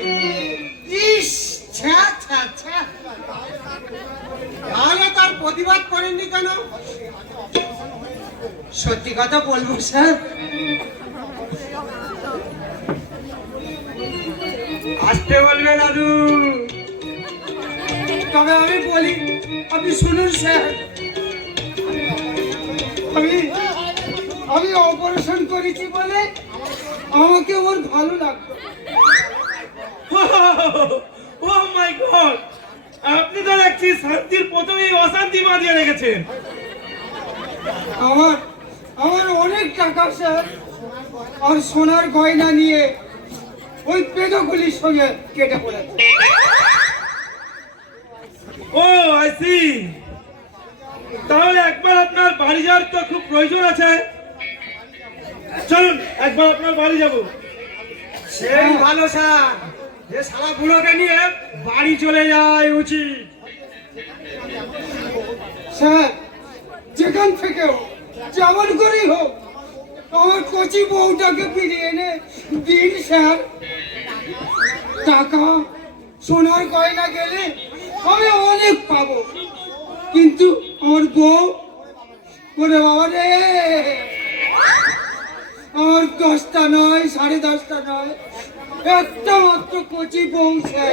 ইস, ছ্যা ছ্যা ছ্যা। তাহলে তার প্রতিবাদ করেননি কেন? সত্যি কথা বলবো স্যার, আসতে বলবে দাদু। তবে আমি বলি, আপনি শুনুন স্যার। আমি অপারেশন করেছি বলে আমাকে ওর ভালো লাগতো। ও মাই গড, আপনি তো দেখছি শান্তির প্রথমেই অশান্তি বাঁধিয়ে রেখেছেন। আমার অনেক টাকা স্যার, আর সোনার গয়না নিয়ে ওই পেদকুলির সঙ্গে কেটে পড়েছে। ও আই সি। তাহলে একবার আপনার বাড়ি যাওয়ার তো খুব প্রয়োজন আছে। চলুন একবার আপনার বাড়ি যাব। সেই ভালো স্যার, যে শালা বুড়োকে নিয়ে বাড়ি চলে যায় উচিত। স্যার, যেখান থেকেও যেমন করেই হোক আমার কচি বউটাকে ফিরিয়ে এনে দিন স্যার। টাকা সোনার গয়না গেলে আমি অনেক পাবো, কিন্তু আমার বউ, ওরে বাবা রে, আমার 10টা নয়, 10.5টা নয়, একটা মাত্র কচি বউ স্যার।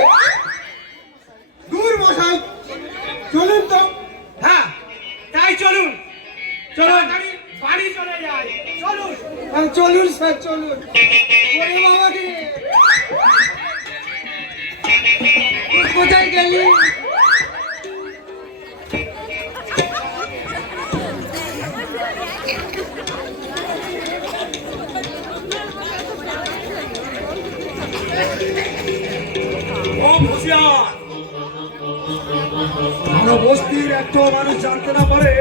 দূর মশাই, চলুন তো। হ্যাঁ, তা যাই চলুন তাড়াতাড়ি বাড়ি চলে যাই চলুন চলুন স্যার চলুন ওরে বাবা রে তুই কোথায় গেলি ও হুঁশিয়ার, আমরা বস্তির একটাও মানুষ জানতে না পারে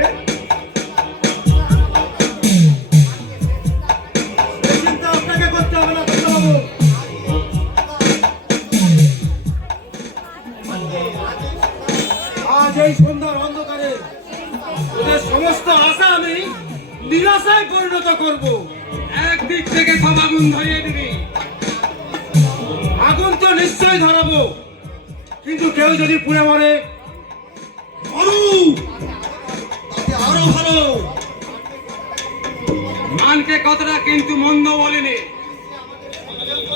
এই চিন্তা আপনাকে করতে হবে না বাবু। আজ এই সন্ধ্যার অন্ধকারে ওদের সমস্ত আশা আমি নিরাশায় পরিণত করব। একদিক থেকে সব আগুন ধরিয়ে দিবি। আগুন তো নিশ্চয়ই ধরাবো, কিন্তু কেউ যদি পুড়ে মরে তাতে আরো ভালো। মানকে কথাটা কিন্তু মন্দ বলেনি।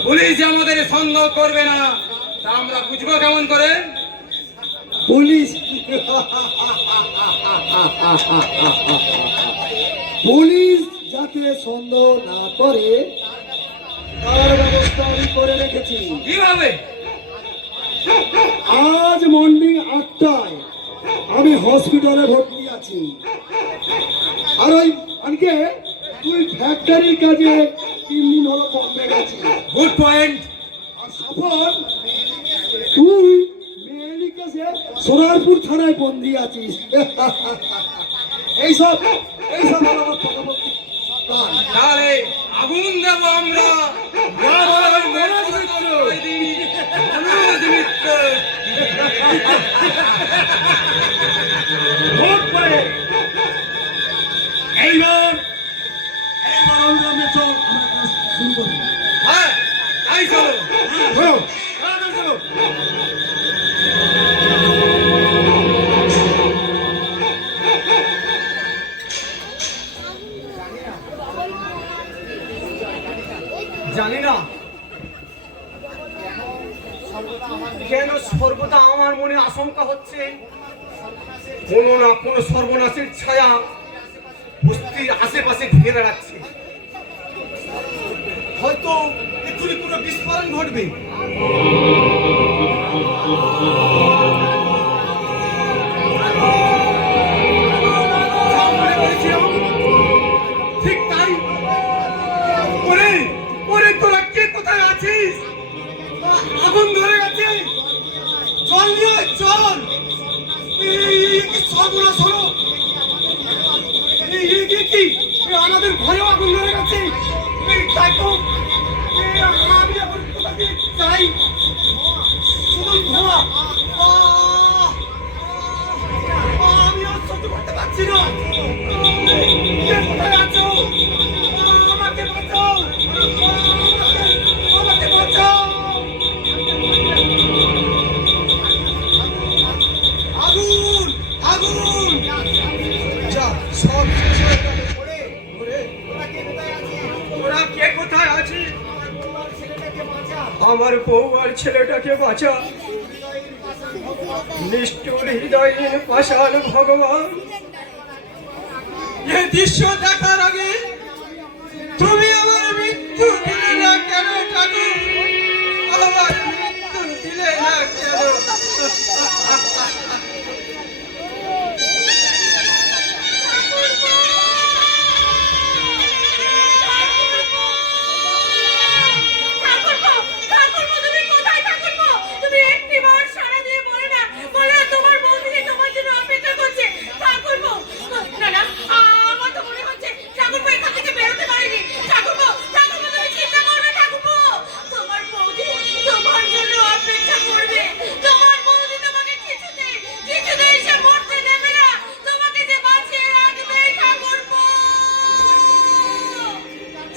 পুলিশ আমাদের সন্দেহ করবে না, তা আমরা বুঝবো কেমন করে? পুলিশ পুলিশ যাতে সন্দেহ না করে তার ব্যবস্থা আমি করে রেখেছি। কিভাবে? আজ মর্নিং 8টায় আমি হসপিটালে ভর্তি আছি, আর ওই আজকে তুই ফ্যাক্টরির কাজে 3 দিন হলো বম্বে গেছি। Good point. আর সফল তুই মেয়েলি কাছে সোনারপুর থানায় বন্দি আছিস। এইসব এইসব হলো আমার পরবর্তী কাজ। তাহলে আগুন দেব আমরা। মনোজ মিত্র। মনোজ মিত্র। ভোট করে এইবার আমরা চল আমরা কাজ শুরু করি। হ্যাঁ, তাই চলো। চলো, তাড়াতাড়ি চলো। জানি না কেন সর্বদা আমার মনে আশঙ্কা হচ্ছে কোনো না কোনো সর্বনাশের ছায়া বস্তির আশেপাশে ঘিরে বেড়াচ্ছে। হয়তো এক্ষুনি কোনো বিস্ফোরণ ঘটবে। যা মনে করেছিলাম ঠিক তাই। ওরে ওরে তোরা কে কোথায় আছিস? আগুন ধরে গেছে, জল নিয়ে আয়, জল। এই কি সর্বনাশ হলো? কি আমাদের ঘরেও আগুন ধরে গেছে। তাই তো আমি এখন কোথা দিয়ে যাই? শুধু ধোঁয়া। আমি আর সহ্য করতে পারছি না। কে কোথায় আছো? আমাকে বাঁচাও, আমাকে বাঁচাও। আগুন আগুন যা সব শেষ হয়ে গেল। ওরা কে কোথায় আছে? আমার বউ আর ছেলেটাকে বাঁচা। নিষ্ঠুর হৃদয়হীন পাষাণ ভগবান, এই দৃশ্য দেখার আগে তুমি আমার মৃত্যু দিলে না কেন ঠাকুর? আমার মৃত্যু দিলে না কেন?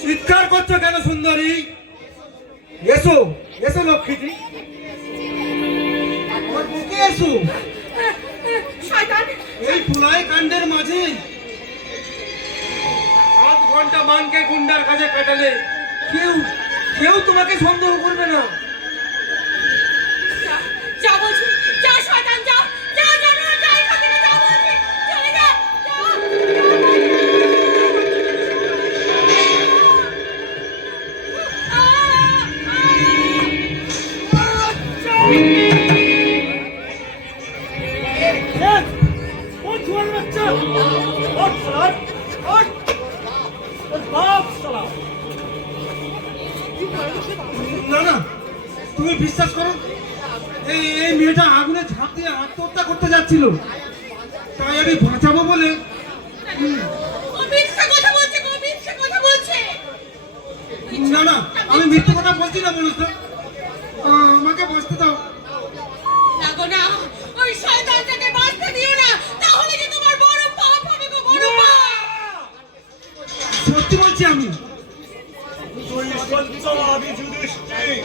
চিৎকার করছো কেন সুন্দরী? এসো এসো লক্ষ্মীজি, আমার বুকে এসো। শয়তান! এই পুনাই কাণ্ডের মাঝে 8 ঘন্টা মানকে গুন্ডার কাছে কাটালে কেউ কেউ তোমাকে সন্দেহ করবে না। যা বলছি, যা শয়তান, যা যা, জানোয়ার, যা এখান থেকে, যা বলছি, চলে যা, যা। না না, তুমি বিশ্বাস করো, এই এই মেয়েটা আগুনে ঝাঁপ দিয়ে আত্মহত্যা করতে যাচ্ছিল, তাই আমি বাঁচাবো বলে। ও মিথ্যা কথা বলছে গো, মিথ্যা কথা বলছে। না না, আমি মিথ্যে কথা বলছি না মনুষ্য, আমাকে বসতে দাও। না গো না, ওই শয়তানটাকে বাঁচতে দিও না, তাহলে যে তোমার বড় পাপ হবে গো, বড় পাপ। সত্যি বলছি আমি। তুই সত্য, আমি যুধিষ্ঠির,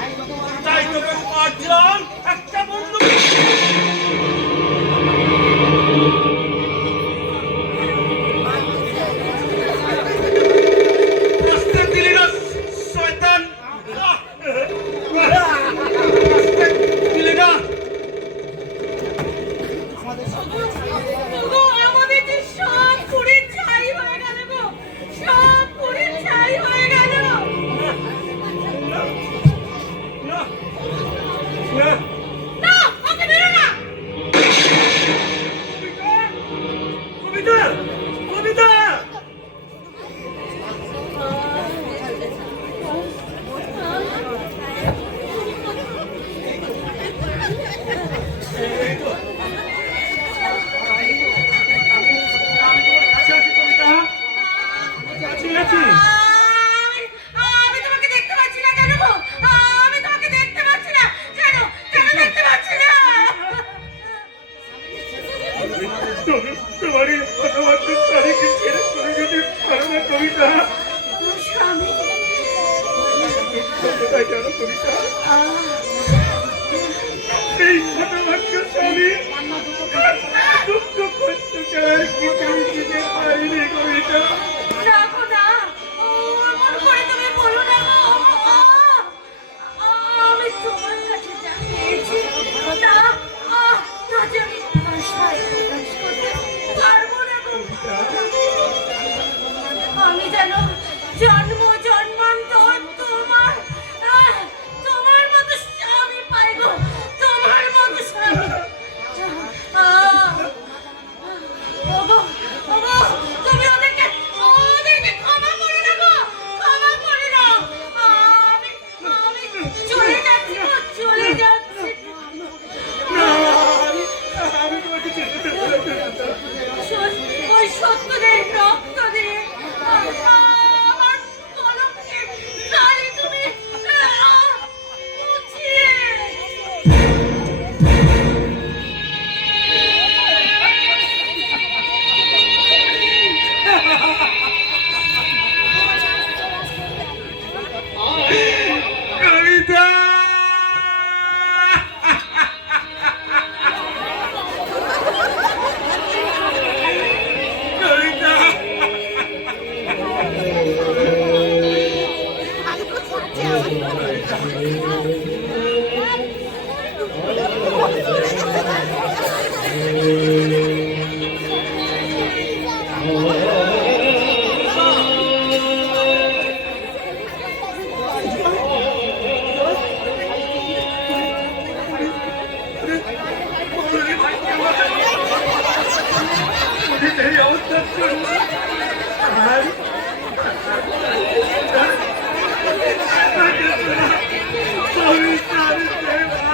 তাই তোকে পাঠালাম একটা বন্ধু। আসতে দিলি না শয়তান, আসতে দিলি না। গো, আমাদের যে সব পুড়ে ছাই হয়ে গেল গো, সব পুড়ে ছাই হয়ে গেল। না, না, না, ওকে মেরো না। কবিতা, কবিতা, এই তো, আমি তোমার কাছে আছি কবিতা, কাছে আছি। আমি তোমাকে দেখতে পাচ্ছি না কেন গো? আমি তোমাকে দেখতে পাচ্ছি না কেন? কেন দেখতে পাচ্ছি না? তোমারই কথাবার্তা তারিখে ছেড়ে চলে যেতে পারো না কবিতা। স্বামী, কোথায় জানো কবিতা? এই কথাবার্তা স্বামী দুঃখ কষ্ট ছাড়া কিছুই দিতে পারিনি কবিতা। রাখো না, ও এমন করে তুমি বলো না গো। আমি তোমার কাছে যা পেয়েছি তা যে আমি ভাষায় প্রকাশ করতে পারবো না গো। আমি যেন জন্ম জন্মান্তর তোমার তোমার মতো স্বামী পাই গো, তোমার মতো স্বামী। ওগো, ওগো, তুমি ওদেরকে ক্ষমা করে দাও গো, ক্ষমা করে দাও। আমি চলে যাচ্ছি গো, চলে যাচ্ছি। আমি তোমাকে যেতে দেবো না। ওই সত্যদের রক্ত দিয়ে আমার কলমকে কালি তুমি মুছিয়ে। কবিতা, কবিতা, এই অবস্থার জন্য আর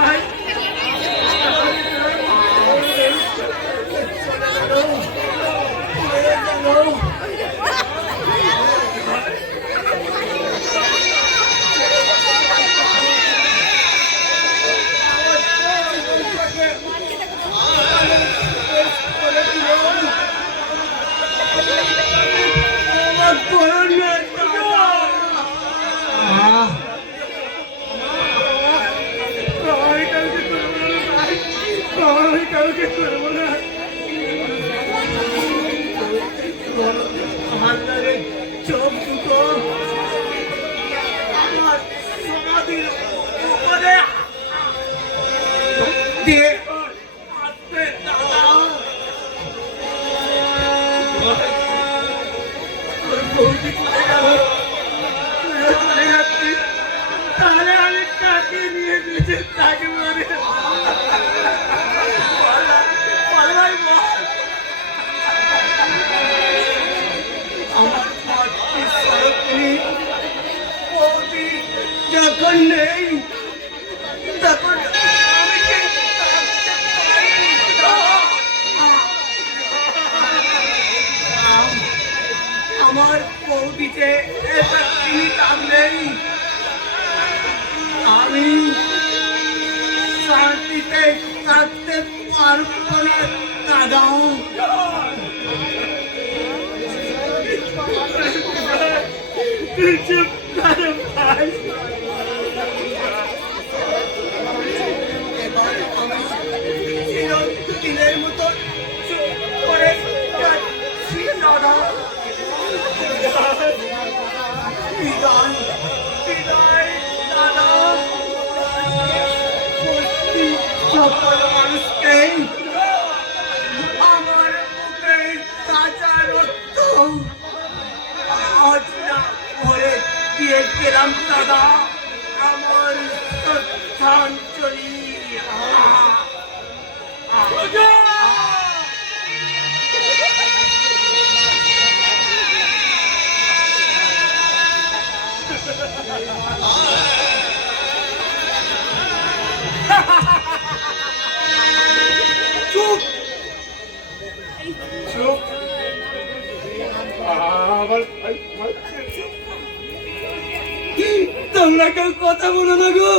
ভাই কাউকে করবো না। হান্নারে চোখ দুটো আমার সমাধির উপরে দিয়ে আসতে দাদা। বৌদি চলে গেল, তুইও চলে যাচ্ছিস, তাহলে আমি কাকে নিয়ে বেঁচে থাকবো রে? আমার আর নেই। দেখো না, আমি কি কাঁদতে পারি না? আমার বৌদিতে এটা তিনি কাঁদলেই আমি শান্তিতে কাঁদতে পারবো না দাদা। চুপ করে ভাই। এবার আমি চিরদিনের মতো চুপ করে যাচ্ছি দাদা। বিদায় বিদায় দাদা। সত্যি সকল মানুষকে আমার মুখে কাঁচা রক্ত আজ না ভরে দিয়ে গেলাম দাদা। আমার শ্রদ্ধাঞ্জলি। চুপ চুপ। আবার তোমরা কেউ কথা বলো না গো।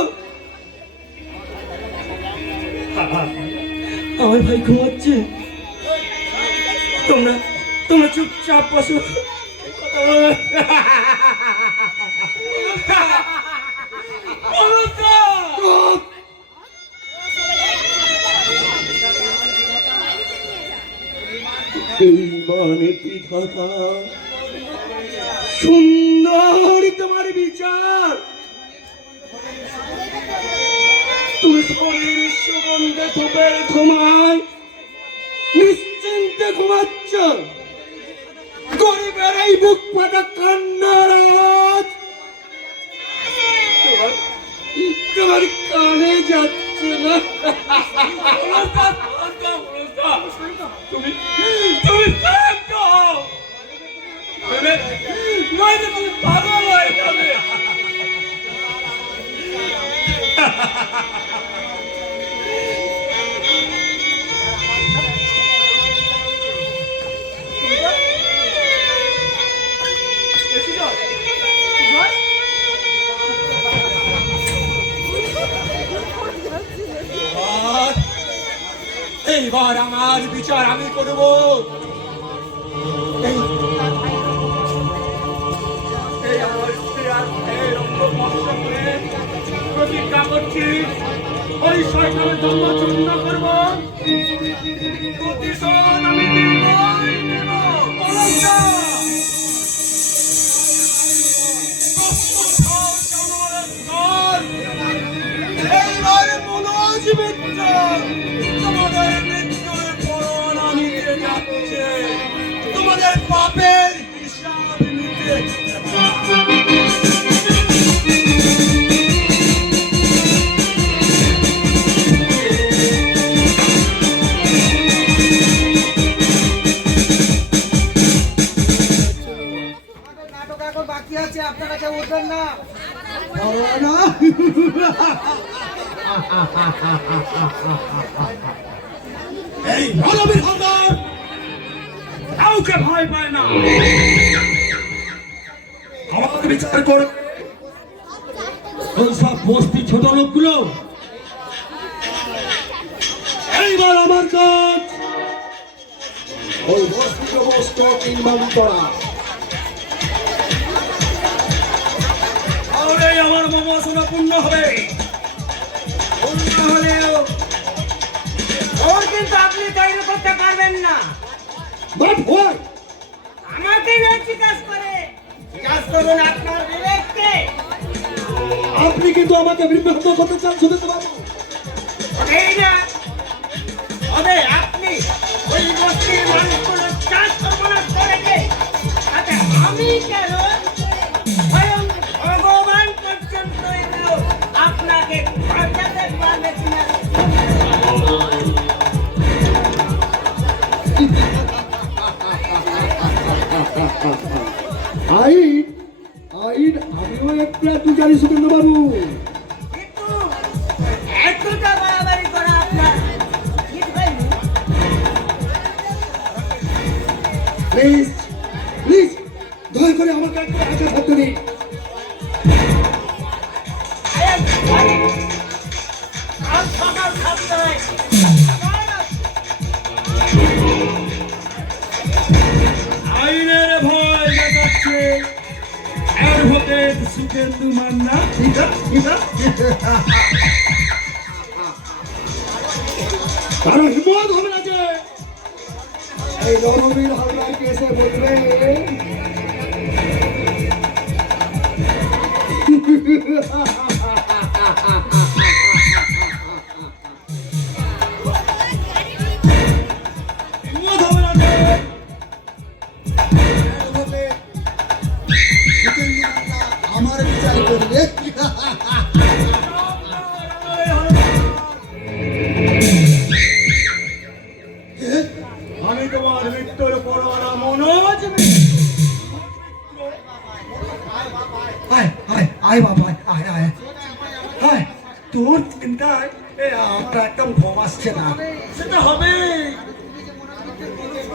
আমার ভাই ঘুমাচ্ছে। তোমরা তোমরা চুপচাপ বসো, কথা বলো না। চুপ। মানে কি কথা সুন্দর তোমার বিচার। তুমি শরীর সুগন্ধে ধূপের ধুমায় নিশ্চিন্তে ঘুমাচ্ছ। গরিবের এই বুক ফাটা কান্নার আওয়াজ তোমার কানে যাচ্ছে না। তুমি তুমি শান্ত হও। নইলে তুমি পাগল হয়ে যাবে। এইবার আমার বিচার আমি করব। এই আমার স্ত্রীর রক্ত করে প্রতিজ্ঞা করছি, ওই শয়তানের জন্ম চূর্ণ করব। প্রতিশোধ আমি নিবই নেব। এইবার মনোজ মিত্র তোমাদের মৃত্যুর পরণ নিতে যাচ্ছে, তোমাদের পাপের হিসাব নিতে। নাটক এখন বাকি আছে, আপনারা কেউ উঠবেন না। এই রণবীর হালদার কাউকে ভয় পায় না। আমার বিচার করে ওই সব বস্তি ছোট লোকগুলো। এইবার আমার কাজ ওই বস্তি সমস্ত নির্মাণ করা। তাহলে আমার মনোবাসনা পূর্ণ হবে। পূর্ণ হলেও ওর কিন্তু আপনি তৈরি করতে পারবেন না। But what? আমাকে জিজ্ঞাস করে জিজ্ঞাস করুন আপনার বিবেককে। আপনি কিন্তু আমাকে বিভ্রান্ত করতে চান শুনতে পাবো। এই না তবে আপনি ওই বস্তির মানুষগুলো চাষ সর্বনাশ করেছে, তাতে আমি কেন স্বয়ং ভগবান পর্যন্ত এগুলো আপনাকে বাঁচাতে পারবে কিনা। আইন আইন আমিও একটা একটু জানি সুরেন্দ্র বাবু। কিন্তু এতটা বাড়াবাড়ি করা আপনার ঠিক হয়নি। প্লিজ প্লিজ দয়া করে আমাকে একটু একা থাকতে দিন। আর সকাল থাকতে হয়। আইনের ভয় দেখাচ্ছে অ্যাডভোকেট সুকেন্দু মান্না। ঠিক আছে কারো হিম্মত হবে না যে এই রণবীর হালদার কেসে বলবে হিম্মত হবে না যে আমার বিচার করবে। আমি তোমার মৃত্যুর পরোয়ানা মনোজ আয় আয় আয় বাবা আয় আয় আয় তোর চিন্তায় আমার একদম ঘুম আসছে না। সেটা হবে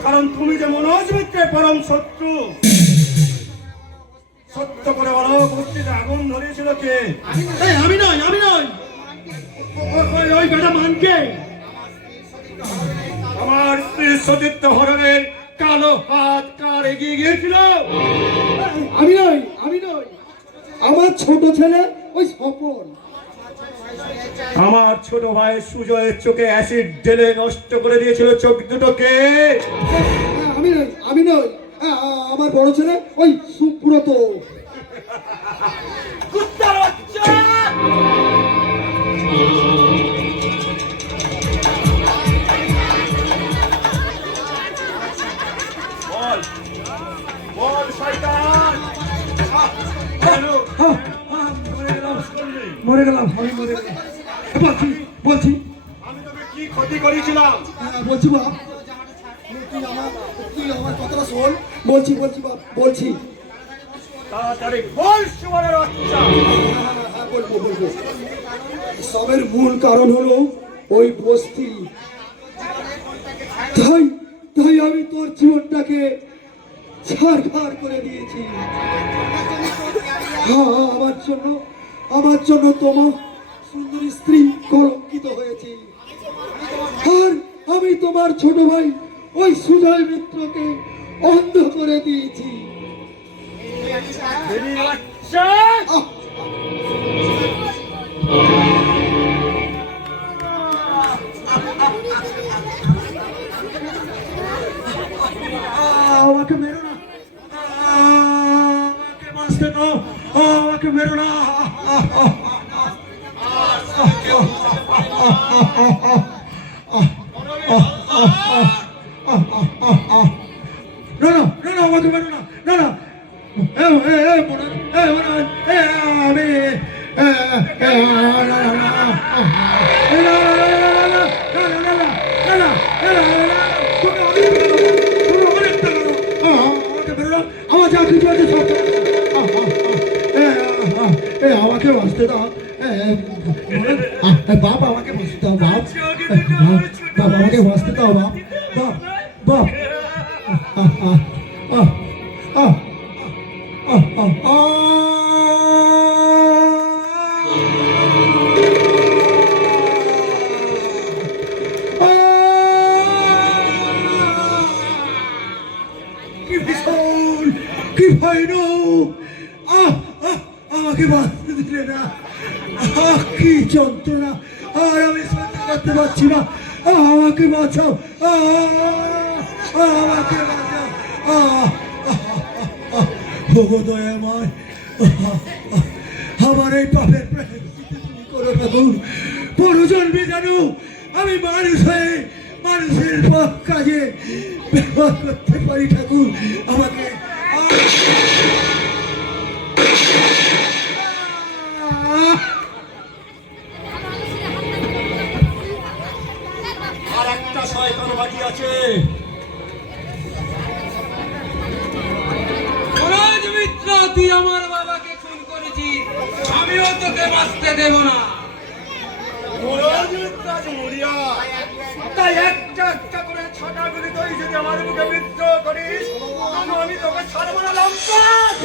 কারণ তুমি যে মনোজ মিত্রের পরম শত্রু। সত্য করে বলো বস্তিতে আগুন ধরিয়েছিল কে? আমি নয় আমি নয় ওই বেটা মানকে। আমার স্ত্রীর সতীর্থ হরণের কালো হাত কার এগিয়ে গিয়েছিল? আমি নই আমার ছোট ছেলে ওই স্বপন। আমার ছোট ভাই সুজয়ের চোখে অ্যাসিড ঢেলে নষ্ট করে দিয়েছিল চোখ দুটোকে। আমি নই আমার বড় ছেলে ওই সুব্রত। কুত্তার বাচ্চা! বল বল শয়তান। মরে গেলাম আমি মরে গেলাম। বলছি আমি তোকে কি ক্ষতি করেছিলাম? বলছি বাপ তুই আমার কথাটা শোন। বলছি বাপ বলছি তাড়াতাড়ি বল সুবরের বাচ্চা। বলবো সবের মূল কারণ হলো ওই বস্তি। তাই আমি তোর জীবনটাকে ছাড়খাড় করে দিয়েছি। আমার জন্য তোমার সুন্দরী স্ত্রী কলঙ্কিত হয়েছে। আর আমি তোমার ছোট ভাই ওই সুজয় মিত্রকে অন্ধ করে দিয়েছি। আমাকে মেরো না, আমাকে বাঁচতে দাও, আমাকে মেরো না। আমাকে মেরো না, আমার যা কিছু আছে সব আমাকে বাঁচতে দাও। বাপ আমাকে বাঁচতে দাও, বাপ আমাকে বাঁচতে দাও, বাপ কি ভীষণ, কি ভয়ানক! আমাকে বাঁচতে দিলে না, কি যন্ত্রণা! আর আমি সহ্য করতে পারছি না, আমাকে বাঁচাও, আমাকে বাঁচাও। দয়াময়, আমার এই পাপের প্রায়শ্চিত্ত তুমি করো ঠাকুর। পরজন বিজানু আমি মানুষ হয়ে মানুষের পাপ কাজে ব্যবহার করতে পারি ঠাকুর। আমাকে আর একটা শয়তান বাকি আছে। মনোজ মিত্র, তুই আমার বাবাকে খুন করেছিস, আমিও তোকে বাঁচতে দেব না। মুরজ মিত্র আজ মরিয়া, তাই একটা একটা করে ছটা গুলি তুই যদি আমার মুখে বিদ্রোহ করিস, তখন আমি তোকে ছাড়বো না লম্পট।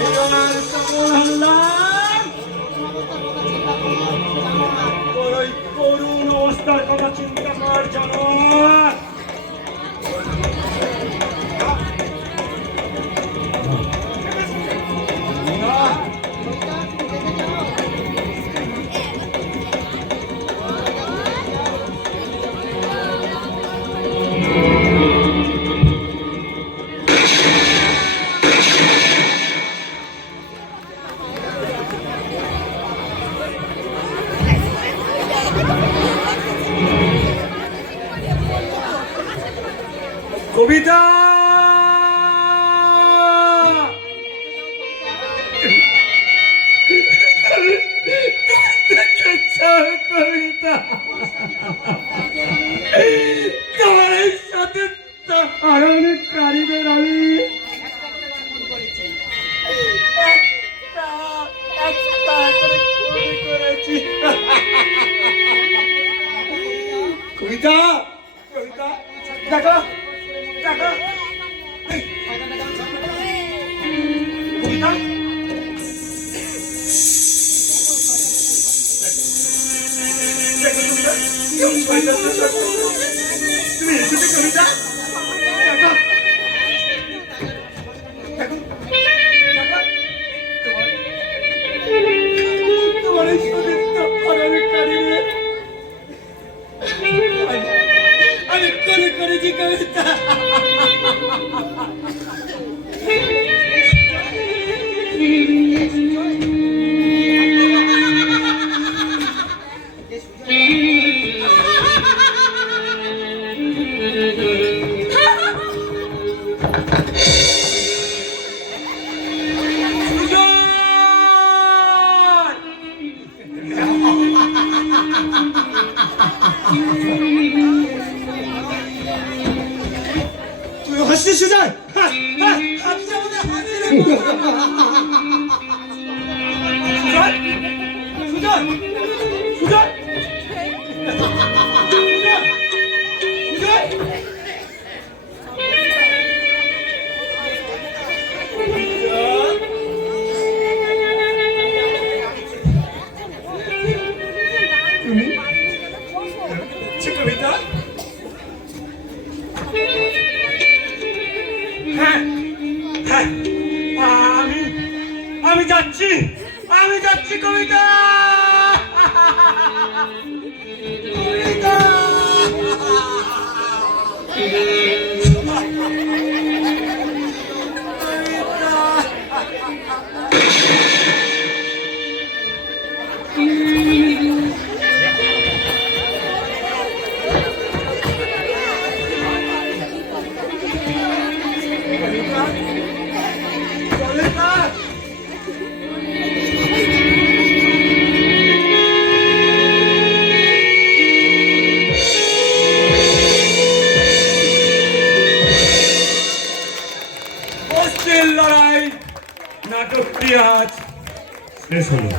এইবার কেমন হাল্লার? তোর ওই করুণ অবস্থার কথা চিন্তা কর জানোয়ার। কবিতা, কবিতা, তোমার এই সাথে আরো কারিগর আমি একটা করে খুন করেছি। কবিতা, কবিতা, দেখো দেখো, কবিতা, তুমি এসেছো কবিতা, দেখো দেখো, তোমার এই সতীর্থ পরোপকারীদের আমি করে করেছি কবিতা। তুই হাসছিস সুজয়? সুজয়, সুজয়, কবিতা, হ্যাঁ হ্যাঁ, আমি যাচ্ছি, আমি যাচ্ছি কবিতা, কবিতা। লড়াই নাটকটি আজ শেষ হলো।